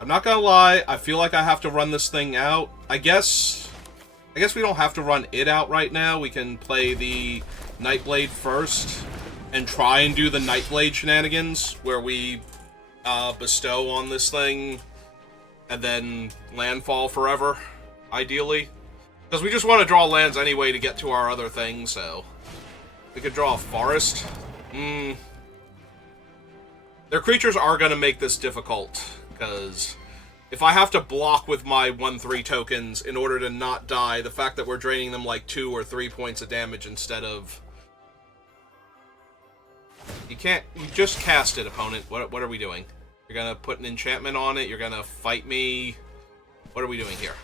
I'm not gonna lie, I feel like I have to run this thing out. I guess we don't have to run it out right now. We can play the Nightblade first and try and do the Nightblade shenanigans where we bestow on this thing and then landfall forever, ideally. Because we just want to draw lands anyway to get to our other thing, so we could draw a forest. Their creatures are going to make this difficult, because if I have to block with my 1/3 tokens in order to not die, the fact that we're draining them 2 or 3 points of damage instead of... You just cast it, opponent. What are we doing? You're gonna put an enchantment on it? You're gonna fight me? What are we doing here?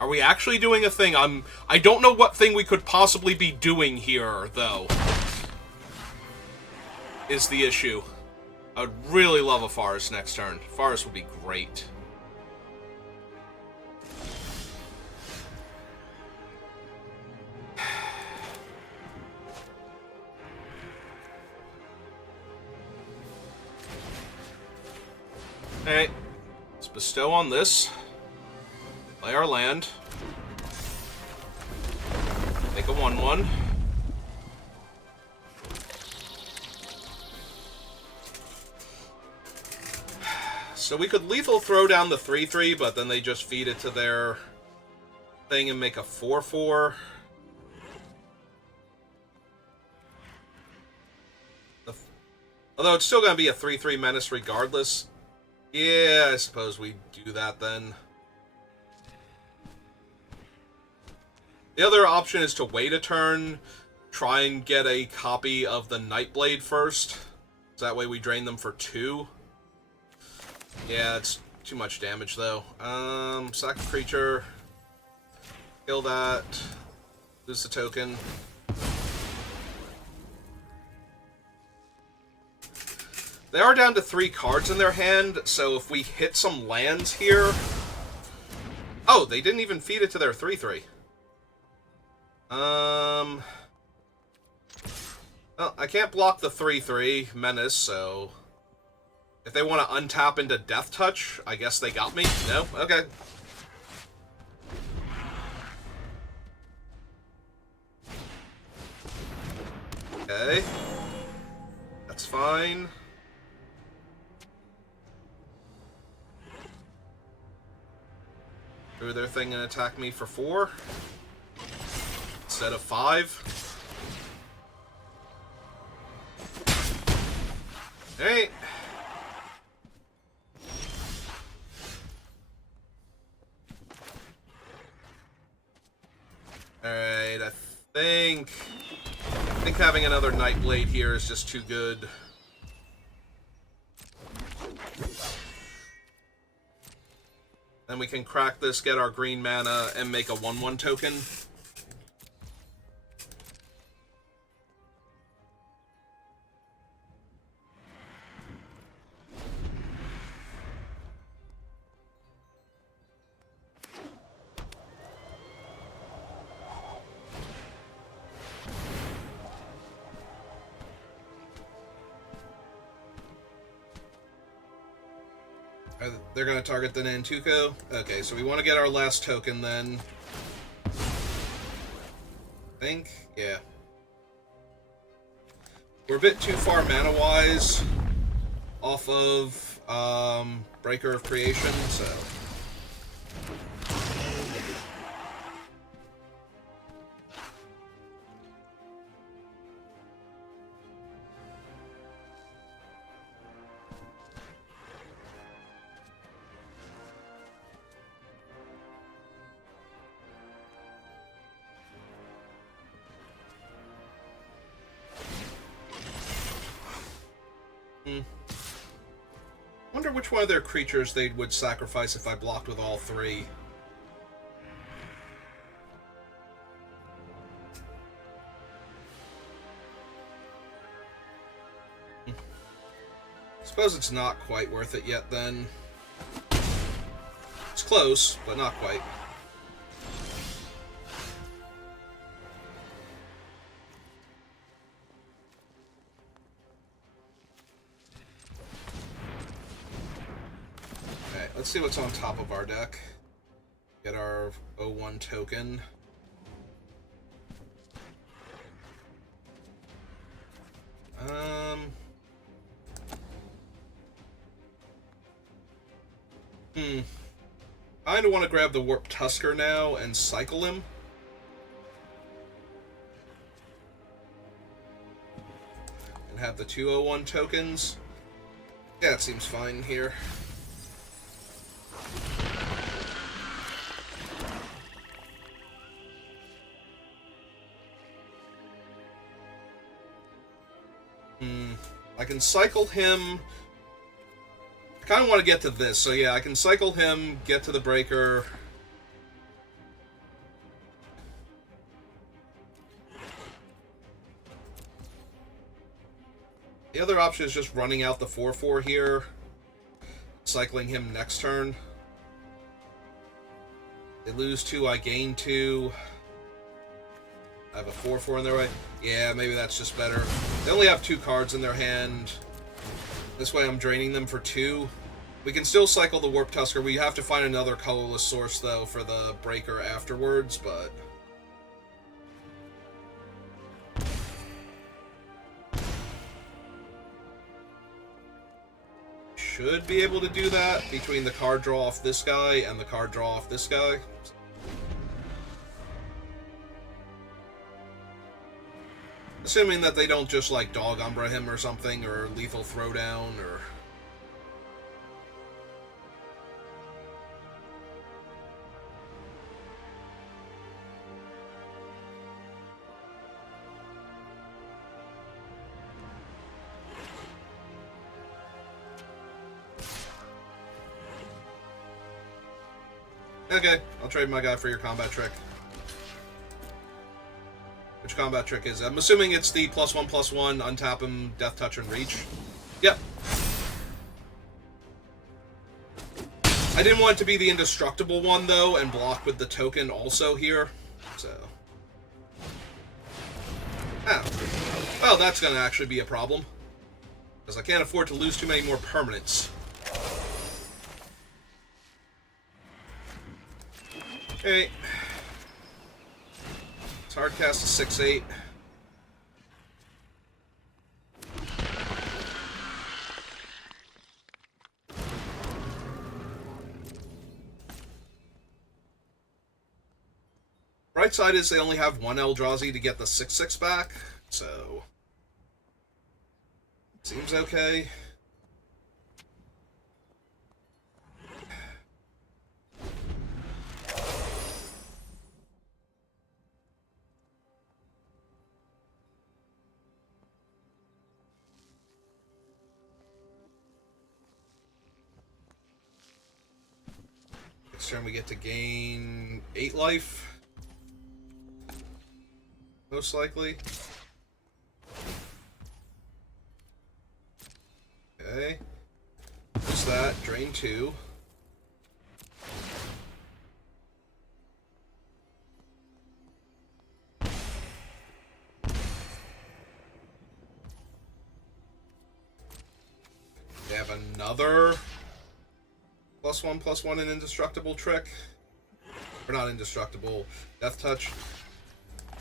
Are we actually doing a thing? I don't know what thing we could possibly be doing here, though. Is the issue. I would really love a forest next turn. Forest would be great. Alright. Let's bestow on this. Play our land. Make a 1/1. So we could lethal throw down the 3/3, but then they just feed it to their thing and make a 4/4. Although it's still going to be a 3/3 menace regardless. Yeah, I suppose we do that then. The other option is to wait a turn, try and get a copy of the Nightblade first. So that way we drain them for 2. Yeah, it's too much damage, though. Sack a creature. Kill that. Lose the token. They are down to 3 cards in their hand, so if we hit some lands here... Oh, they didn't even feed it to their 3/3. Well, I can't block the 3/3 menace, so... If they want to untap into Death Touch, I guess they got me? No? Okay. Okay. That's fine. Do their thing and attack me for 4 instead of 5. Alright. Alright, I think having another Nightblade here is just too good. Then we can crack this, get our green mana, and make a 1/1 token. They're going to target the Nantuko? Okay, so we want to get our last token then. I think? Yeah. We're a bit too far mana-wise off of Breaker of Creation, so... Wonder which one of their creatures they would sacrifice if I blocked with all three. Suppose it's not quite worth it yet then. It's close, but not quite. Let's see what's on top of our deck. Get our 0/1 token. I kinda want to grab the Warp Tusker now and cycle him. And have the 2 0/1 tokens. Yeah, it seems fine here. I can cycle him. I kind of want to get to this, so yeah, I can cycle him, get to the Breaker. The other option is just running out the 4/4 here, cycling him next turn. They lose 2, I gain 2. I have a 4/4 in their way. Yeah, maybe that's just better. They only have 2 cards in their hand. This way I'm draining them for 2. We can still cycle the Warp Tusker. We have to find another colorless source, though, for the Breaker afterwards, but... should be able to do that between the card draw off this guy and the card draw off this guy. Assuming that they don't just, like, Dog Umbra him or something, or Lethal Throwdown, or... Okay, I'll trade my guy for your combat trick. Which combat trick is it? I'm assuming it's the +1/+1, untap him, Death Touch, and Reach. Yep. I didn't want it to be the indestructible one, though, and block with the token also here, so... Ah. Well, that's gonna actually be a problem. Because I can't afford to lose too many more permanents. Okay. It's hard cast to 6/8. Bright side is they only have 1 Eldrazi to get the 6/6 back, so... seems okay. turn we get to gain 8 life. Most likely. Okay. Use that. Drain 2. They have another +1/+1 and indestructible trick. Or not indestructible. Death touch.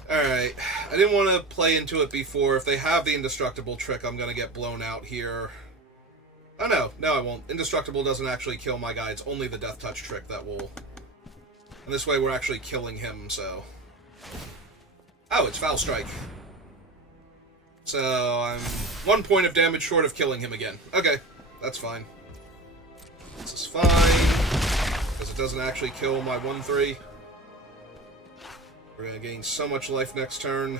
Alright. I didn't want to play into it before. If they have the indestructible trick, I'm going to get blown out here. Oh, no. No, I won't. Indestructible doesn't actually kill my guy. It's only the death touch trick that will... And this way we're actually killing him, so... Oh, it's Foul Strike. So, I'm 1 point of damage short of killing him again. Okay, that's fine. This is fine, because it doesn't actually kill my 1/3. We're going to gain so much life next turn.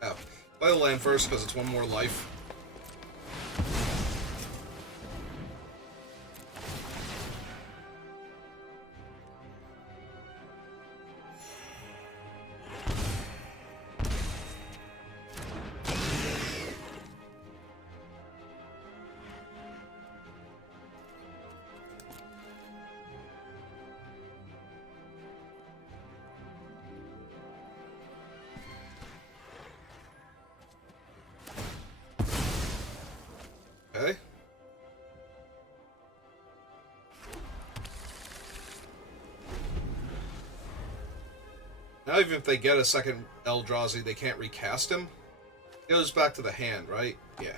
Oh, play the land first, because it's 1 more life. Okay. Now even if they get a second Eldrazi, they can't recast him. It goes back to the hand, right? Yeah.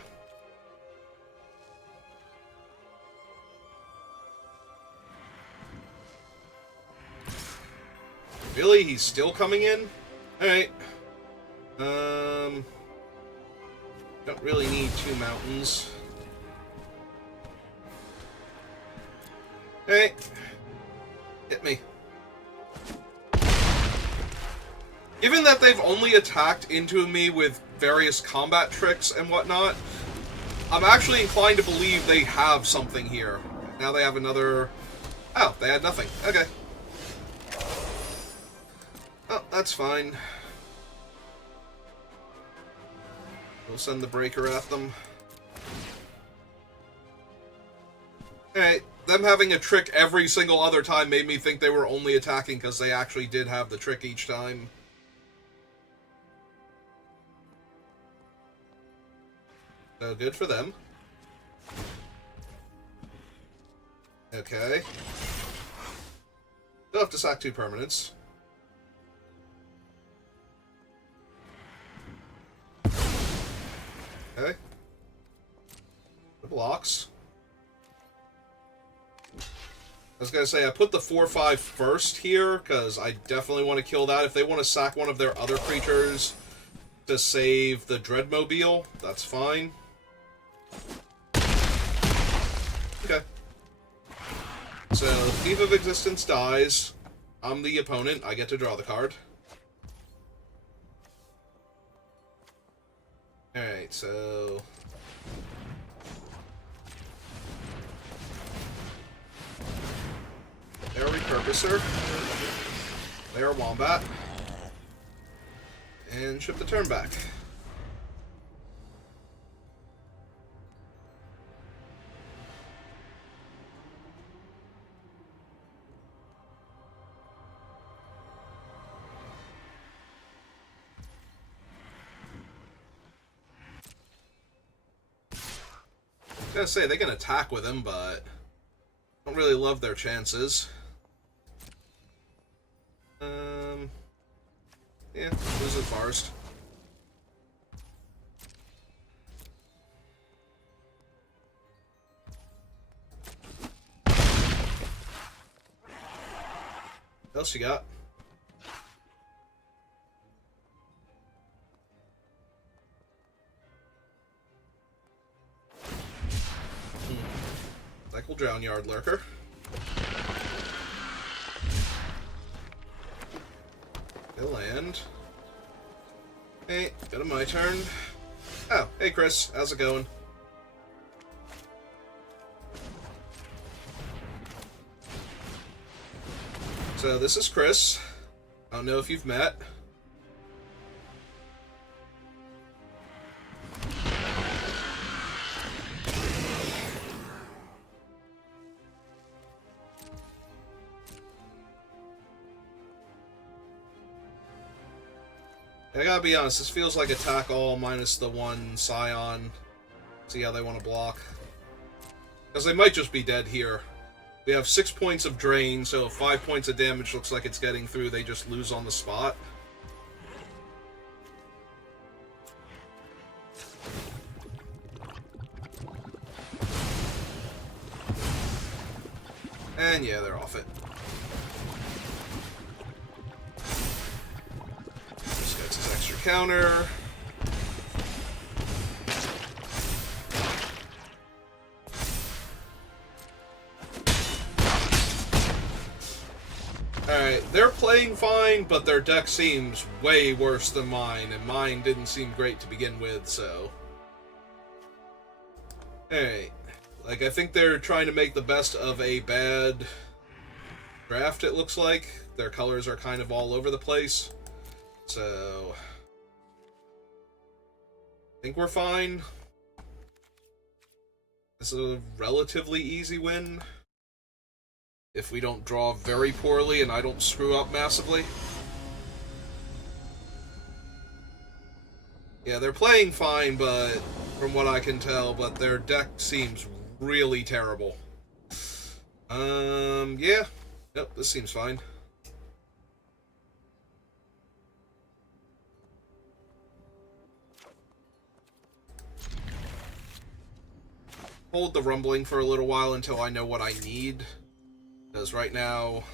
Really? He's still coming in? Alright. Don't really need 2 mountains. Hey! Hit me. Given that they've only attacked into me with various combat tricks and whatnot, I'm actually inclined to believe they have something here. Now they have another... Oh, they had nothing. Okay. Oh, that's fine. We'll send the breaker at them. Alright, them having a trick every single other time made me think they were only attacking because they actually did have the trick each time. So good for them. Okay. Still have to sack 2 permanents. Okay. The blocks. I was gonna say, I put the 4/5 first here, because I definitely want to kill that. If they want to sack one of their other creatures to save the Dreadmobile, that's fine. Okay. So, Thief of Existence dies. I'm the opponent. I get to draw the card. Alright, so... Their Repurposer. Their Wombat. And ship the turn back. I was gonna say, they can attack with him, but don't really love their chances. Yeah, lose it first. What else you got? Cycle Drown Yard Lurker. He'll land. Hey, go to my turn. Oh, hey Chris, how's it going? So this is Chris. I don't know if you've met. I gotta be honest, this feels like attack all minus the one Scion. See how they want to block. Because they might just be dead here. We have 6 points of drain, so if 5 points of damage looks like it's getting through, they just lose on the spot. And yeah, they're off it. This gets his extra counter. Alright, they're playing fine, but their deck seems way worse than mine, and mine didn't seem great to begin with, so... Alright. Like, I think they're trying to make the best of a bad draft, it looks like. Their colors are kind of all over the place. So... I think we're fine. This is a relatively easy win. If we don't draw very poorly and I don't screw up massively. Yeah, they're playing fine, but from what I can tell, but their deck seems really terrible. Yeah. Yep, this seems fine. Hold the rumbling for a little while until I know what I need. Because right now...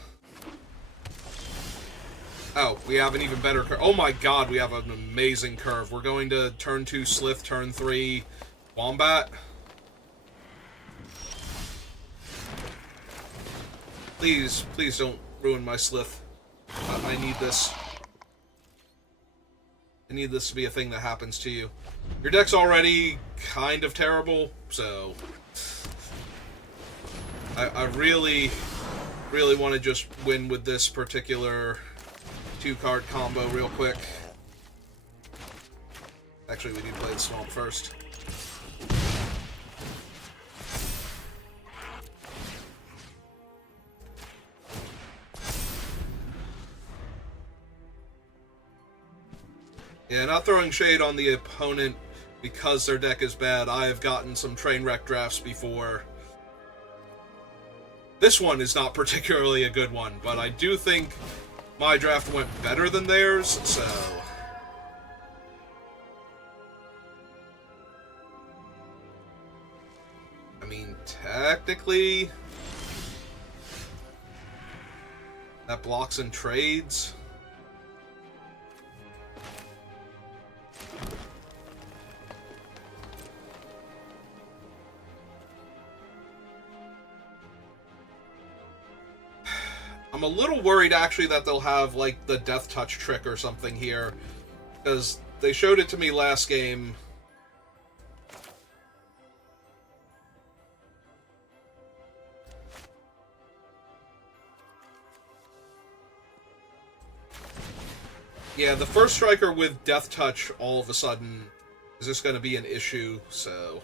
Oh, we have an even better curve. Oh my god, we have an amazing curve. We're going to turn 2 Slith, turn 3 Wombat. Please, please don't ruin my Slith. I need this. I need this to be a thing that happens to you. Your deck's already kind of terrible, so... I really want to just win with this particular 2-card combo real quick. Actually, we need to play the Swamp first. Yeah, not throwing shade on the opponent because their deck is bad. I have gotten some train wreck drafts before. This one is not particularly a good one, but I do think my draft went better than theirs, so... I mean, technically... that blocks and trades. I'm a little worried, actually, that they'll have, like, the Death Touch trick or something here. Because they showed it to me last game. Yeah, the first striker with Death Touch all of a sudden is just going to be an issue, so...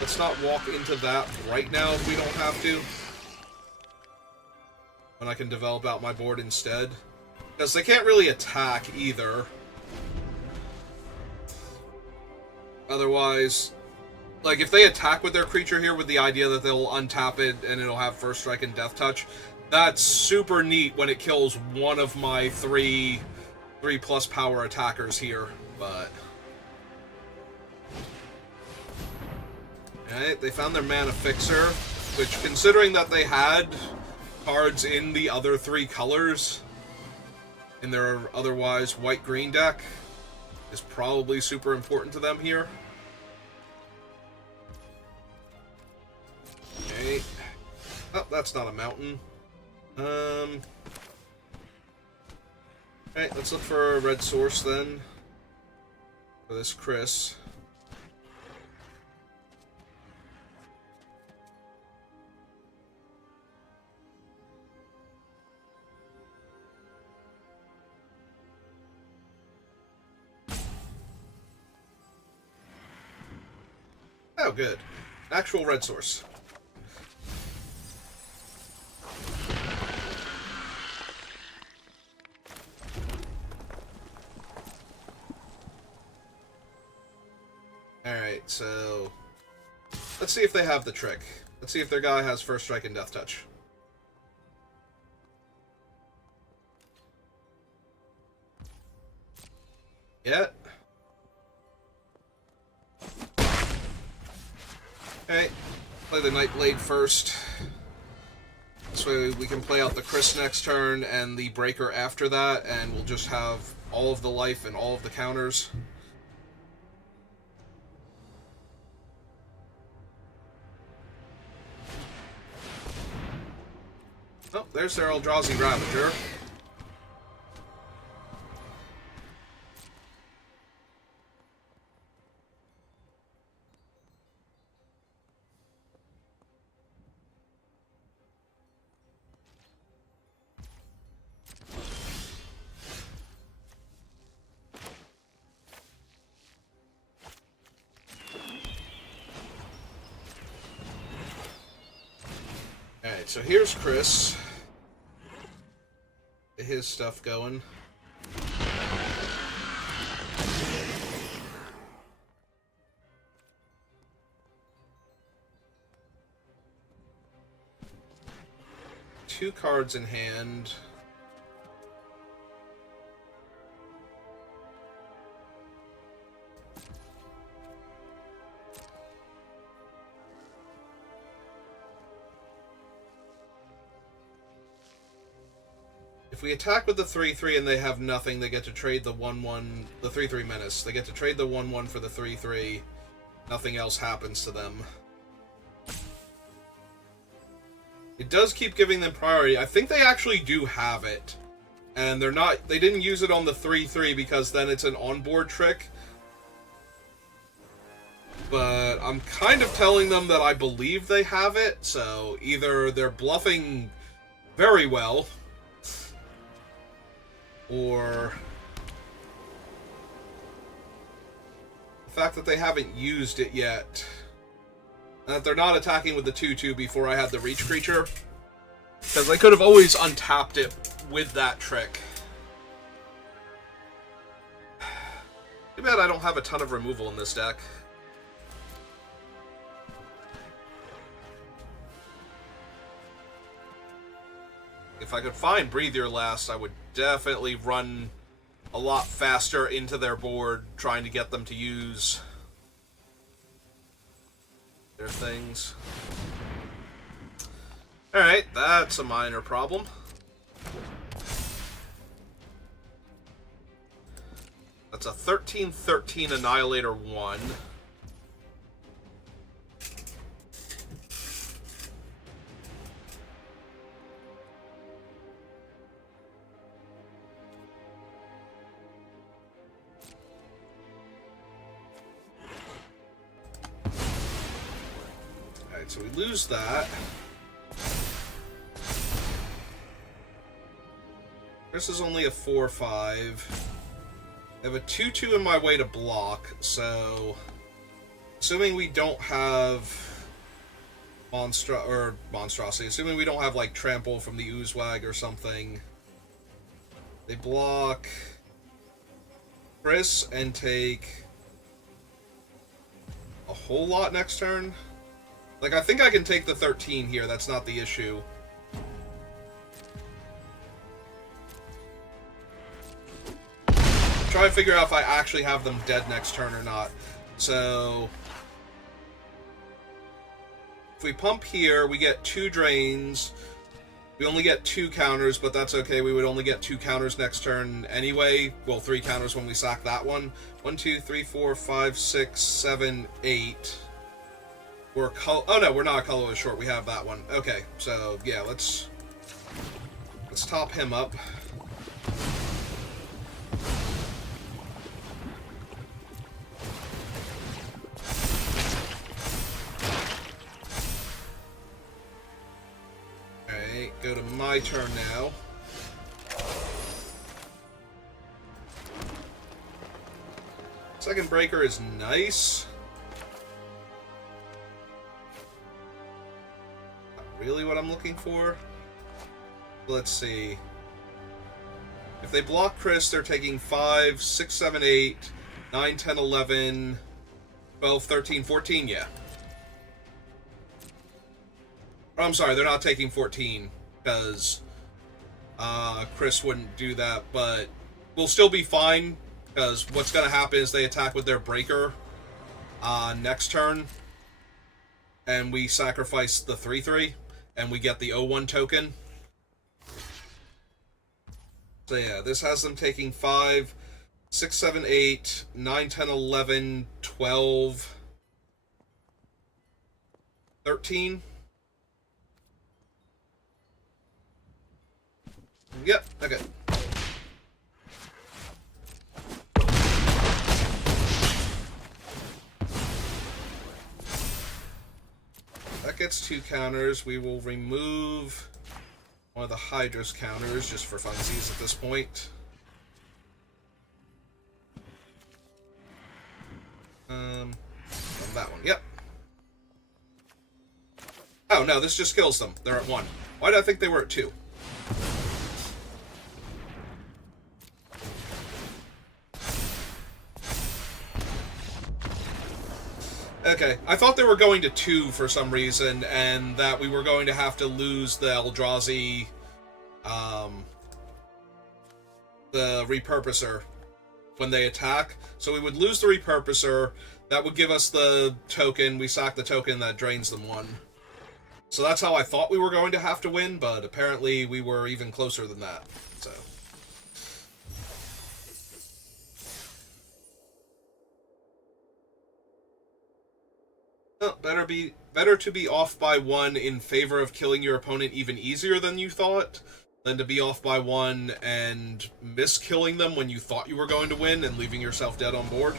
let's not walk into that right now if we don't have to. When I can develop out my board instead. Because they can't really attack either. Otherwise, like, if they attack with their creature here with the idea that they'll untap it and it'll have First Strike and Death Touch, that's super neat when it kills one of my 3+ power attackers here, but... Alright, they found their Mana Fixer, which, considering that they had cards in the other 3 colors in their otherwise white-green deck, is probably super important to them here. Okay. Oh, that's not a mountain. Alright, let's look for a red source then. For this Chris. Oh, good. Actual red source. Alright, so... let's see if they have the trick. Let's see if their guy has First Strike and Death Touch. Yet. Okay, play the Nightblade first. This way we can play out the Chris next turn and the Breaker after that, and we'll just have all of the life and all of the counters. Oh, there's their Eldrazi Ravager. Alright, so here's Chris. Get his stuff going. Two cards in hand. If we attack with the 3/3 and they have nothing, they get to trade the 1/1, the 3/3 Menace. They get to trade the 1/1 for the 3/3. Nothing else happens to them. It does keep giving them priority. I think they actually do have it. And they didn't use it on the 3/3 because then it's an onboard trick. But I'm kind of telling them that I believe they have it, so either they're bluffing very well, or the fact that they haven't used it yet, and that they're not attacking with the 2/2 before I had the Reach Creature, because I could have always untapped it with that trick. Too bad I don't have a ton of removal in this deck. If I could find Breathe Your Last, I would definitely run a lot faster into their board, trying to get them to use their things. Alright, that's a minor problem. That's a 13/13 Annihilator 1. So we lose that. This is only a 4/5. I have a 2/2 in my way to block, so assuming we don't have monstrosity, assuming we don't have like trample from the Oozewag or something, they block Chris and take a whole lot next turn. Like, I think I can take the 13 here, that's not the issue. Try and figure out if I actually have them dead next turn or not. So if we pump here, we get 2 drains. We only get 2 counters, but that's okay. We would only get 2 counters next turn anyway. Well, 3 counters when we sack that one. 1, 2, 3, 4, 5, 6, 7, 8. Oh no, we're not a colorless short. We have that one. Okay, so yeah, let's top him up. Alright, go to my turn now. Second Breaker is nice. really what I'm looking for. Let's see. If they block Chris, they're taking 5, 6, 7, 8, 9, 10, 11, 12, 13, 14, yeah. Oh, I'm sorry, they're not taking 14, because Chris wouldn't do that, but we'll still be fine, because what's going to happen is they attack with their breaker next turn, and we sacrifice the 3/3, and we get the 0-1 token. So yeah, this has them taking 5, 6, 7, 8, 9, 10, 11, 12, 13. Yep, okay. That gets 2 counters. We will remove one of the Hydra's counters just for funsies at this point. That one, yep. Oh no, this just kills them. They're at 1. Why did I think they were at 2? Okay, I thought they were going to 2 for some reason, and that we were going to have to lose the Eldrazi, the Repurposer when they attack. So we would lose the Repurposer, that would give us the token, we sack the token, that drains them 1. So that's how I thought we were going to have to win, but apparently we were even closer than that, so... Oh, better to be off by 1 in favor of killing your opponent even easier than you thought, than to be off by 1 and miss killing them when you thought you were going to win and leaving yourself dead on board.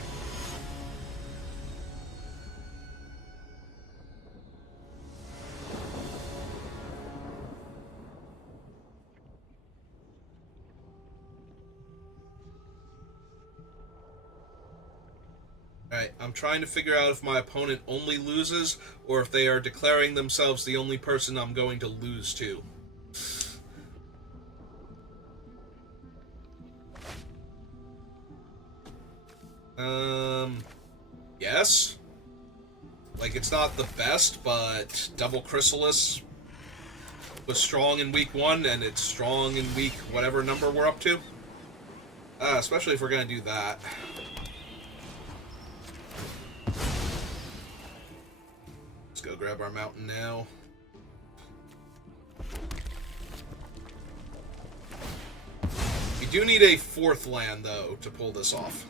Alright, I'm trying to figure out if my opponent only loses, or if they are declaring themselves the only person I'm going to lose to. Yes. Like, it's not the best, but Double Chrysalis was strong in week 1, and it's strong in week whatever number we're up to. Especially if we're gonna do that. Go grab our mountain now. We do need a 4th land, though, to pull this off.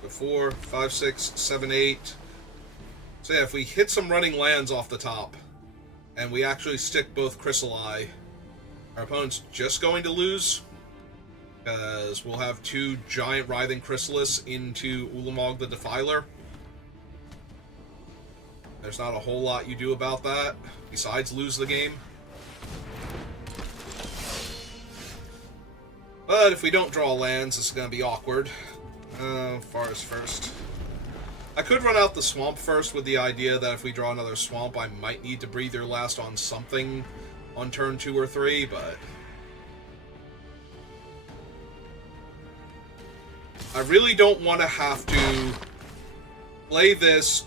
Go 4, 5, 6, 7, 8. So yeah, if we hit some running lands off the top, and we actually stick both Chrysali, our opponent's just going to lose, because we'll have 2 giant Writhing Chrysalis into Ulamog the Defiler. There's not a whole lot you do about that, besides lose the game. But if we don't draw lands, this is going to be awkward. Forest first. I could run out the swamp first with the idea that if we draw another swamp, I might need to breathe your last on something on turn 2 or 3, but... I really don't want to have to play this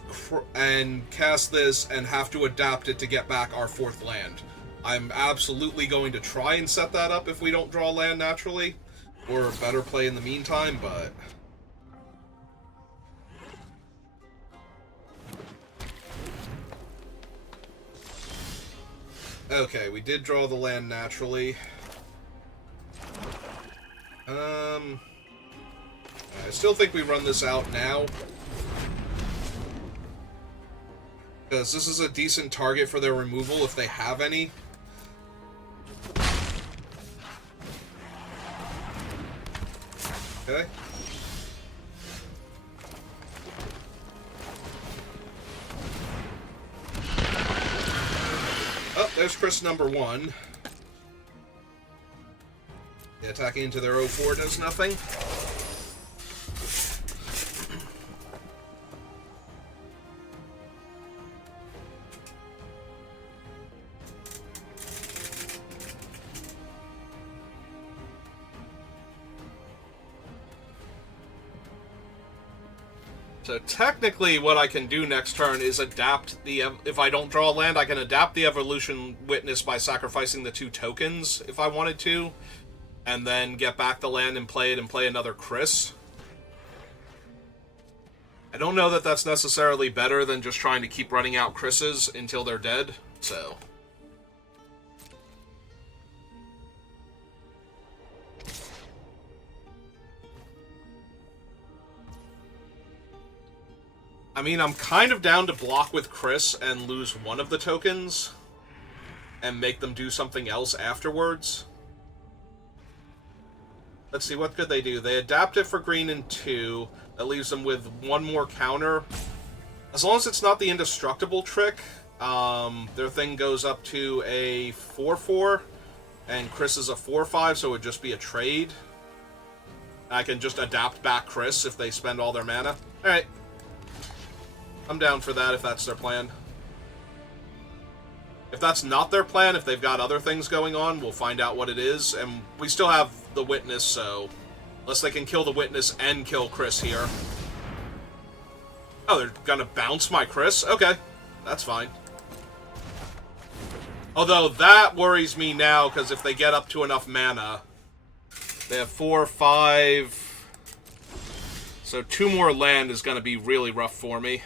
and cast this and have to adapt it to get back our 4th land. I'm absolutely going to try and set that up if we don't draw land naturally, or better play in the meantime, but... Okay, we did draw the land naturally. I still think we run this out now, because this is a decent target for their removal if they have any. Okay. Oh, there's Chris number 1. The attacking into their 0-4 does nothing. So technically what I can do next turn is adapt the... If I don't draw a land, I can adapt the Evolution Witness by sacrificing the 2 tokens if I wanted to, and then get back the land and play it and play another Chris. I don't know that that's necessarily better than just trying to keep running out Chris's until they're dead, so... I mean, I'm kind of down to block with Chris and lose one of the tokens and make them do something else afterwards. Let's see, what could they do? They adapt it for green and 2. That leaves them with 1 more counter. As long as it's not the indestructible trick, their thing goes up to a 4/4, and Chris is a 4/5, so it would just be a trade. I can just adapt back Chris if they spend all their mana. Alright. I'm down for that if that's their plan. If that's not their plan, if they've got other things going on, we'll find out what it is. And we still have the Witness, so... Unless they can kill the Witness and kill Chris here. Oh, they're gonna bounce my Chris? Okay, that's fine. Although, that worries me now, because if they get up to enough mana... They have 4, 5... So 2 more land is gonna be really rough for me.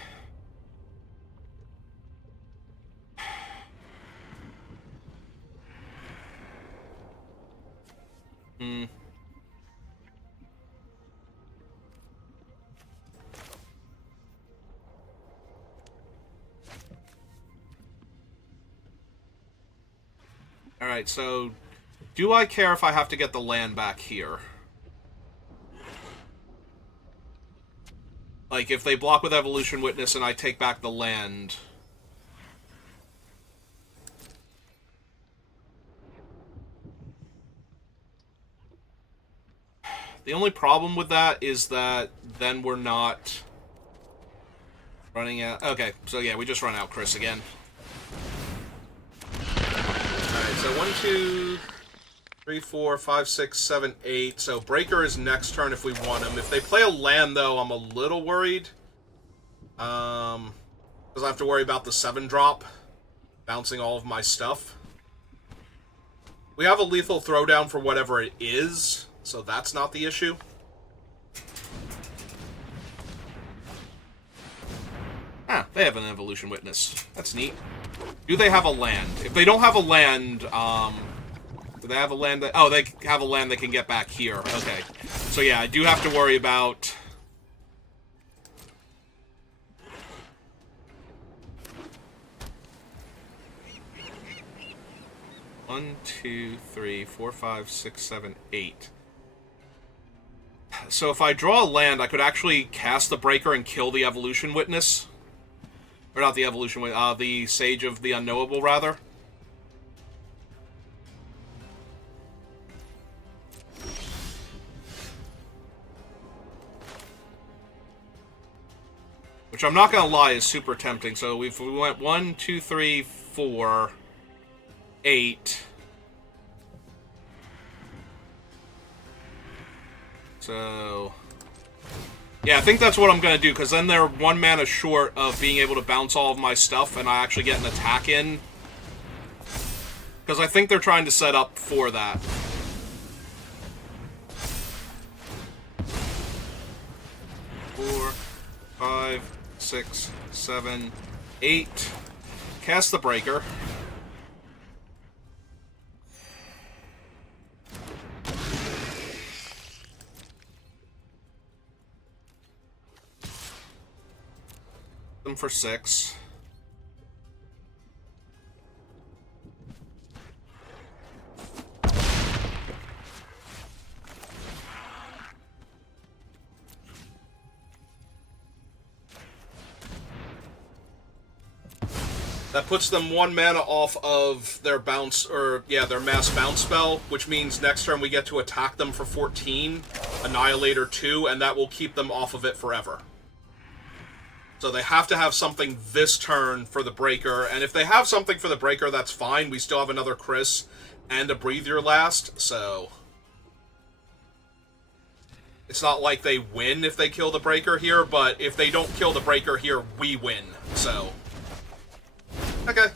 Alright, so... Do I care if I have to get the land back here? Like, if they block with Evolution Witness and I take back the land... The only problem with that is that then we're not running out... Okay, so yeah, we just run out Chris again. Alright, so 1, 2, 3, 4, 5, 6, 7, 8. So Breaker is next turn if we want him. If they play a land, though, I'm a little worried. Because I have to worry about the 7-drop. Bouncing all of my stuff. We have a lethal throwdown for whatever it is. So that's not the issue. Ah, they have an Evolution Witness. That's neat. Do they have a land? If they don't have a land, do they have a land that... Oh, they have a land they can get back here. Okay. So yeah, I do have to worry about... One, 2, 3, 4, 5, 6, 7, 8. So if I draw a land, I could actually cast the Breaker and kill the Evolution Witness. Or not the Evolution Witness, the Sage of the Unknowable, rather. Which I'm not gonna lie is super tempting. So we went 1, 2, 3, 4, 8. So... Yeah, I think that's what I'm going to do, because then they're 1 mana short of being able to bounce all of my stuff, and I actually get an attack in. Because I think they're trying to set up for that. Four, 5, 6, 7, 8. Cast the Breaker. Them for 6. That puts them 1 mana off of their bounce, or, yeah, their mass bounce spell, which means next turn we get to attack them for 14, Annihilator 2, and that will keep them off of it forever. So they have to have something this turn for the Breaker, and if they have something for the Breaker, that's fine. We still have another Chris and a Breathe Your Last, so... It's not like they win if they kill the breaker here, but if they don't kill the breaker here, we win. So, okay.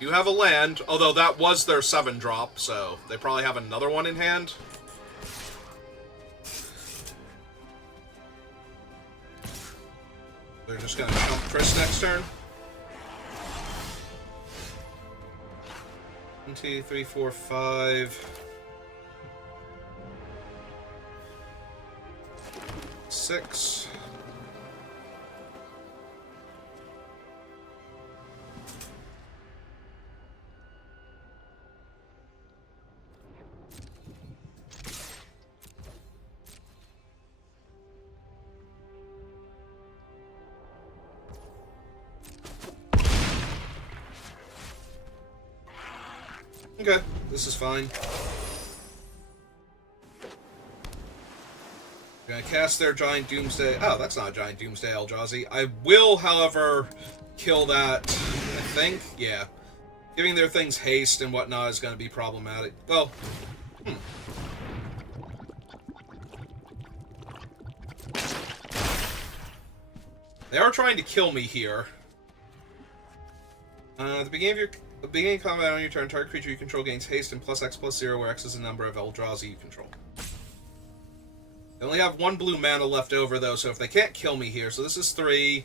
You have a land, although that was their 7-drop, so they probably have another one in hand. They're just gonna chump Chris next turn. 1, 2, 3, 4, 5. 6. Okay, this is fine. Gonna cast their Giant Doomsday. Oh, that's not a Giant Doomsday Eldrazi. I will, however, kill that, I think. Yeah. Giving their things haste and whatnot is gonna be problematic. Well, They are trying to kill me here. At the beginning of combat on your turn, target creature you control gains haste and +X/+0, where X is the number of Eldrazi you control. They only have 1 blue mana left over, though, so if they can't kill me here... So this is 3,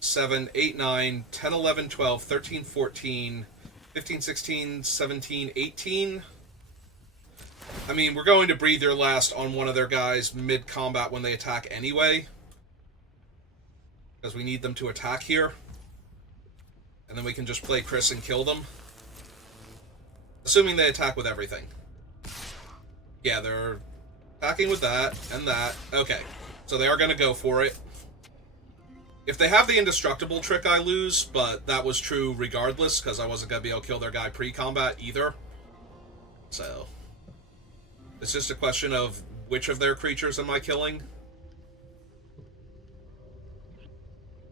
7, 8, 9, 10, 11, 12, 13, 14, 15, 16, 17, 18... I mean, we're going to breathe their last on one of their guys mid-combat when they attack anyway. Because we need them to attack here. And then we can just play Chris and kill them. Assuming they attack with everything. Yeah, they're attacking with that and that. Okay, so they are going to go for it. If they have the indestructible trick, I lose, but that was true regardless, because I wasn't going to be able to kill their guy pre-combat either. So, it's just a question of which of their creatures am I killing.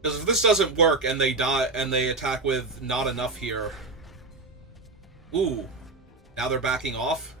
Because if this doesn't work and they die and they attack with not enough here... Ooh. Now they're backing off?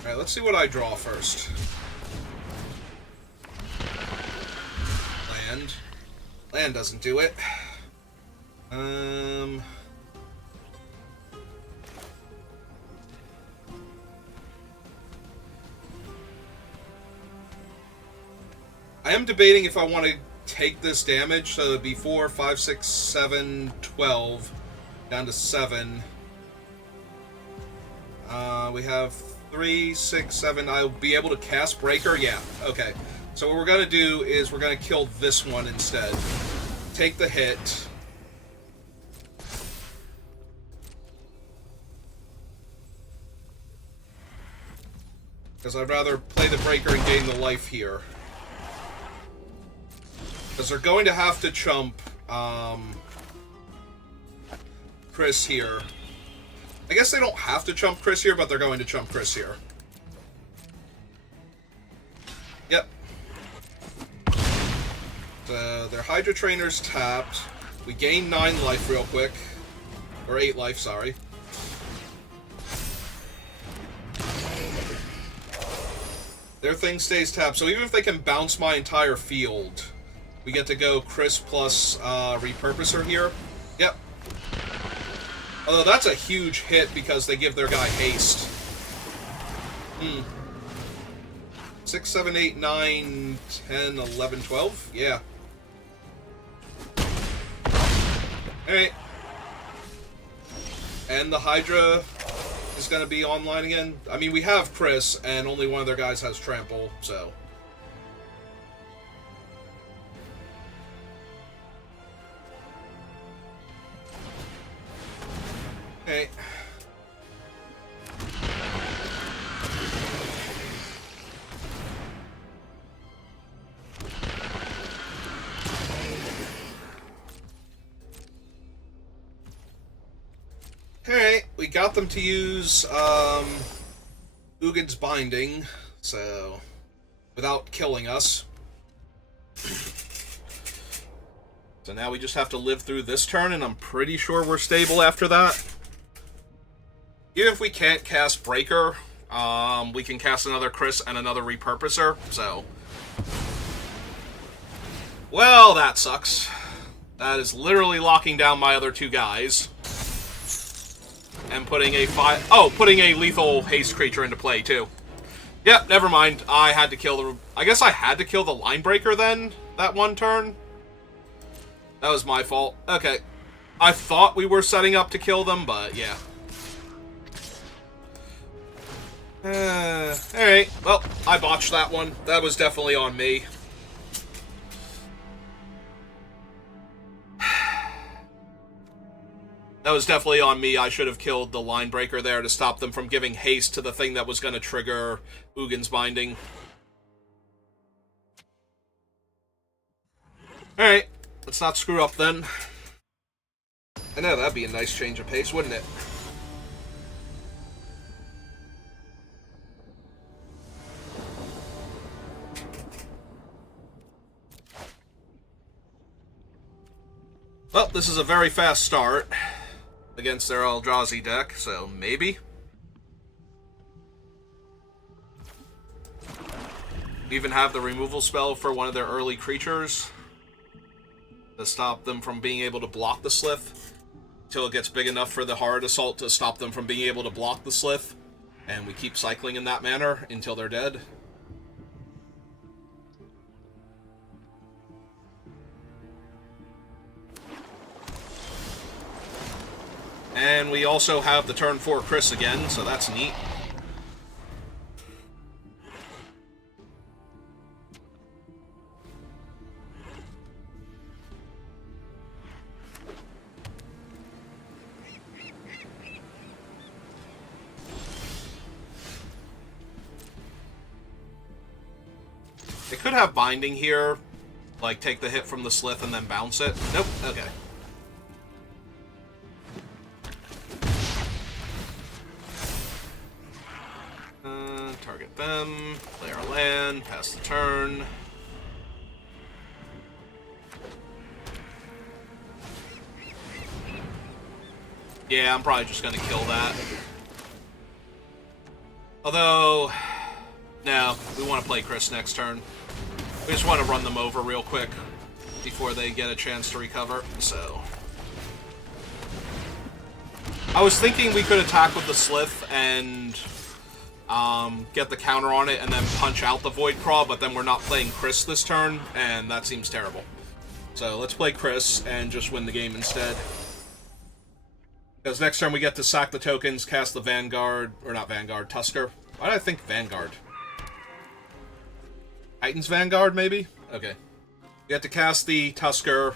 Alright, let's see what I draw first. Land. Land doesn't do it. I am debating if I want to take this damage, so it'd be 4, 5, 6, 7, 12, down to 7. We have 3, 6, 7. I'll be able to cast Breaker? Yeah, okay. So what we're going to do is we're going to kill this one instead. Take the hit. Because I'd rather play the Breaker and gain the life here. Because they're going to have to chump Chris here. I guess they don't have to chump Chris here, but they're going to chump Chris here. Yep. Their Hydra Trainer's tapped. We gain 9 life real quick. Or 8 life, sorry. Their thing stays tapped, so even if they can bounce my entire field, we get to go Chris plus Repurposer here. Yep. Although that's a huge hit because they give their guy haste. 6, 7, 8, 9, 10, 11, 12? Yeah. Alright. And the Hydra is going to be online again. I mean, we have Chris, and only one of their guys has Trample, so... Okay. Alright, we got them to use, Ugin's Binding, so, without killing us. So now we just have to live through this turn, and I'm pretty sure we're stable after that. Even if we can't cast Breaker, we can cast another Chris and another Repurposer, so... Well, that sucks. That is literally locking down my other two guys. And putting a lethal haste creature into play, too. Yep, never mind. I had to kill the... I guess I had to kill the Line Breaker, then, that one turn. That was my fault. Okay. I thought we were setting up to kill them, but yeah. Alright. Well, I botched that one. That was definitely on me. That was definitely on me. I should have killed the Line Breaker there to stop them from giving haste to the thing that was going to trigger Ugin's Binding. Alright. Let's not screw up then. I know, that'd be a nice change of pace, wouldn't it? Well, this is a very fast start against their Eldrazi deck, so maybe. Even have the removal spell for one of their early creatures to stop them from being able to block the Slith until it gets big enough for the Hard Assault to stop them from being able to block the Slith. And we keep cycling in that manner until they're dead. And we also have the turn 4 Chris again, so that's neat. They could have Binding here, like take the hit from the Slith and then bounce it. Nope, okay. Target them, play our land, pass the turn. Yeah, I'm probably just gonna kill that. Although, no, we want to play Chris next turn. We just want to run them over real quick before they get a chance to recover, so... I was thinking we could attack with the Slith and get the counter on it and then punch out the Void Craw, but then we're not playing Chris this turn, and that seems terrible. So let's play Chris and just win the game instead. Because next turn we get to sack the tokens, cast the Vanguard, or not Vanguard, Tusker. Why did I think Vanguard? Titan's Vanguard, maybe? Okay. We have to cast the Tusker.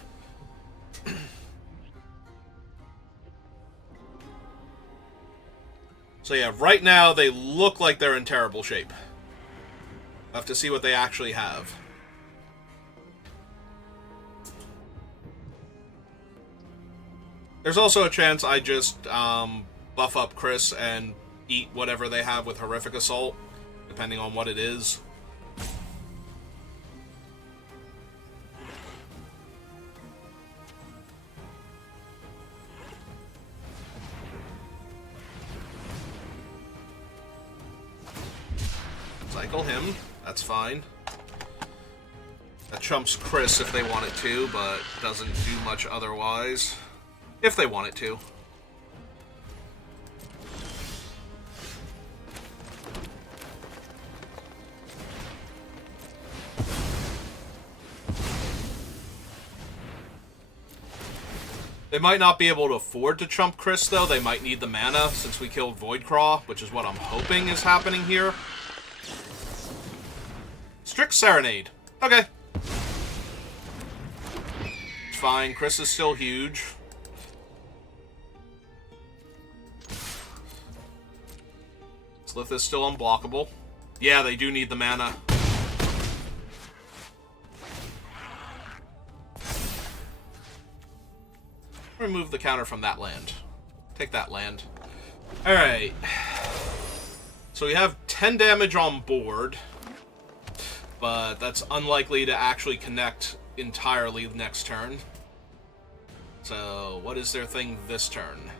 So yeah, right now they look like they're in terrible shape. I'll have to see what they actually have. There's also a chance I just buff up Chris and eat whatever they have with Horrific Assault, depending on what it is. Cycle him. That's fine. That chumps Chris if they want it to, but doesn't do much otherwise. If they want it to. They might not be able to afford to chump Chris, though. They might need the mana, since we killed Voidcraw, which is what I'm hoping is happening here. Strict Serenade. Okay. It's fine. Chris is still huge. Slith is still unblockable. Yeah, they do need the mana. Remove the counter from that land. Take that land. Alright. So we have 10 damage on board. But that's unlikely to actually connect entirely next turn. So, what is their thing this turn?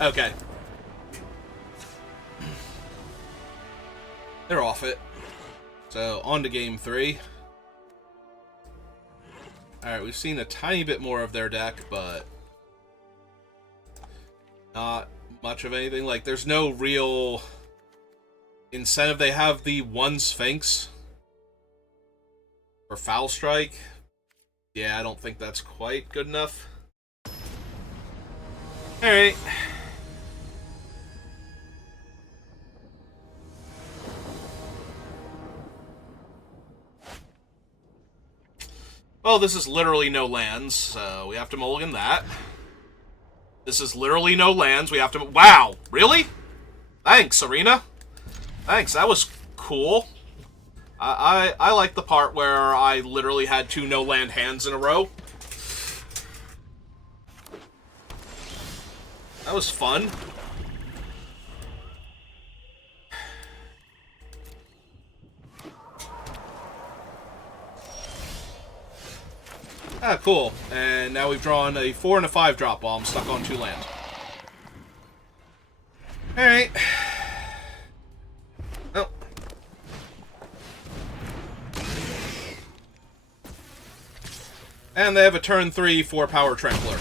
Okay. They're off it. So, on to game 3. Alright, we've seen a tiny bit more of their deck, but not much of anything. Like, there's no real incentive. They have the 1 Sphinx for Foul Strike. Yeah, I don't think that's quite good enough. Alright. Well, this is literally no lands, so we have to mulligan that. This is literally no lands, we have to... Wow! Really? Thanks, Arena. Thanks, that was cool. I like the part where I literally had 2 no-land hands in a row. That was fun. Ah, cool. And now we've drawn a 4 and a 5 drop bomb stuck on 2 land. Alright. Oh. And they have a turn 3 4 power trampler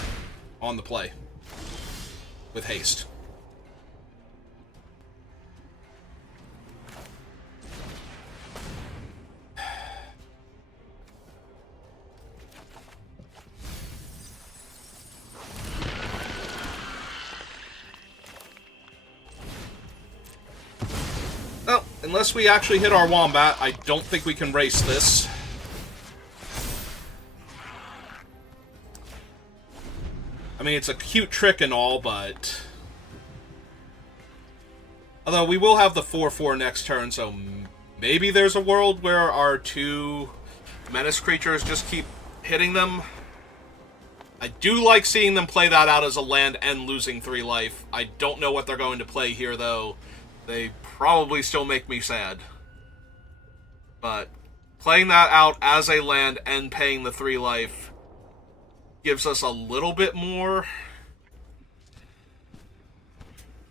on the play. With haste. Well, unless we actually hit our Wombat, I don't think we can race this. I mean, it's a cute trick and all, but... Although, we will have the 4/4 next turn, so maybe there's a world where our 2 menace creatures just keep hitting them. I do like seeing them play that out as a land and losing 3 life. I don't know what they're going to play here, though. They probably still make me sad. But playing that out as a land and paying the 3 life gives us a little bit more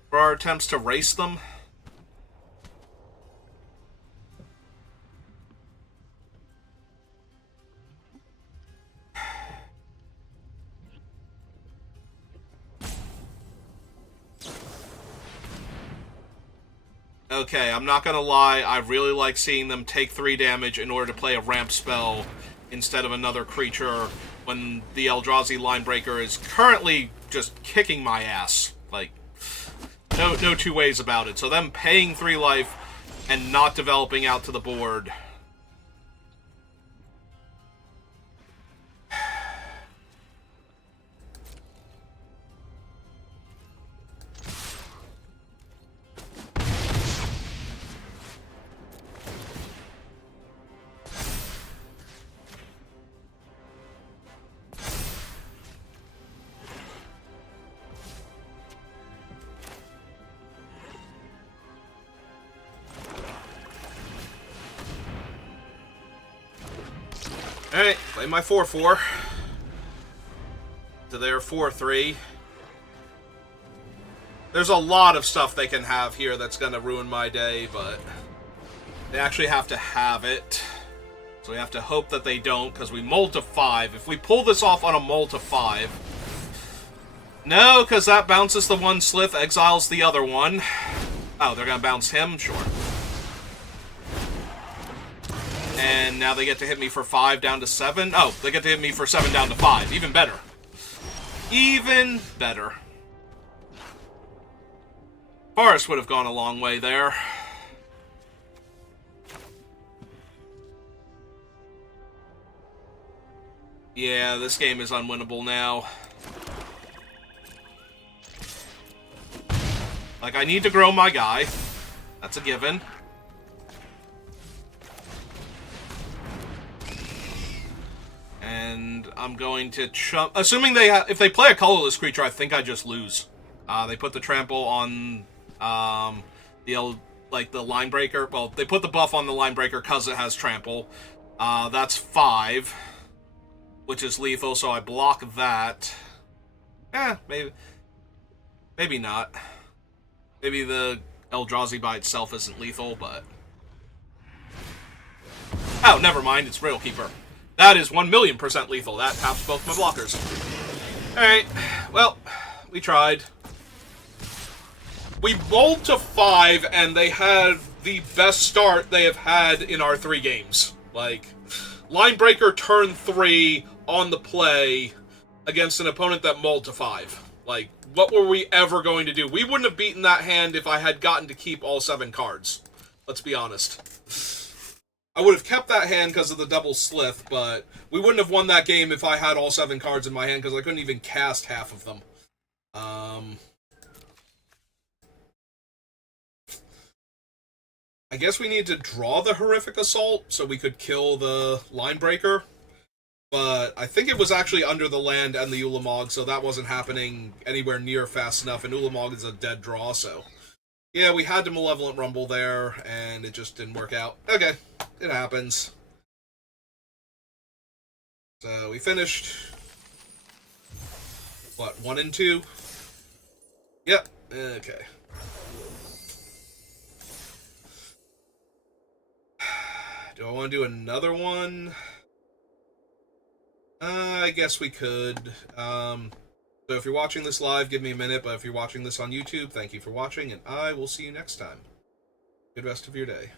for our attempts to race them. Okay, I'm not gonna lie, I really like seeing them take 3 damage in order to play a ramp spell instead of another creature when the Eldrazi Linebreaker is currently just kicking my ass. Like, no 2 ways about it. So them paying 3 life and not developing out to the board... Alright, play my 4/4. To their 4/3. There's a lot of stuff they can have here that's gonna ruin my day, but they actually have to have it. So we have to hope that they don't, because we mull to 5. If we pull this off on a mull to 5... No, because that bounces the 1 Slith, exiles the other one. Oh, they're gonna bounce him? Sure. And now they get to hit me for 5 down to 7. Oh, they get to hit me for 7 down to 5. Even better. Even better. Forest would have gone a long way there. Yeah, this game is unwinnable now. Like, I need to grow my guy. That's a given. And I'm going to chump... Assuming if they play a colorless creature, I think I just lose. They put the trample on the line breaker. Well, they put the buff on the line breaker because it has trample. That's 5, which is lethal, so I block that. Maybe not. Maybe the Eldrazi by itself isn't lethal, but... Oh, never mind, it's Rail Keeper. That is 1,000,000% lethal. That taps both my blockers. Alright, well, we tried. We rolled to 5, and they had the best start they have had in our 3 games. Like, Linebreaker turn 3 on the play against an opponent that mulled to 5. Like, what were we ever going to do? We wouldn't have beaten that hand if I had gotten to keep all 7 cards. Let's be honest. I would have kept that hand because of the double slith, but we wouldn't have won that game if I had all 7 cards in my hand because I couldn't even cast half of them. I guess we need to draw the Horrific Assault so we could kill the Linebreaker. But I think it was actually under the land and the Ulamog, so that wasn't happening anywhere near fast enough, and Ulamog is a dead draw, so... Yeah, we had to Malevolent Rumble there, and it just didn't work out. Okay, it happens. So, we finished... What, 1 and 2? Yep, okay. Do I want to do another one? I guess we could. So if you're watching this live, give me a minute, but if you're watching this on YouTube, thank you for watching, and I will see you next time. Good rest of your day.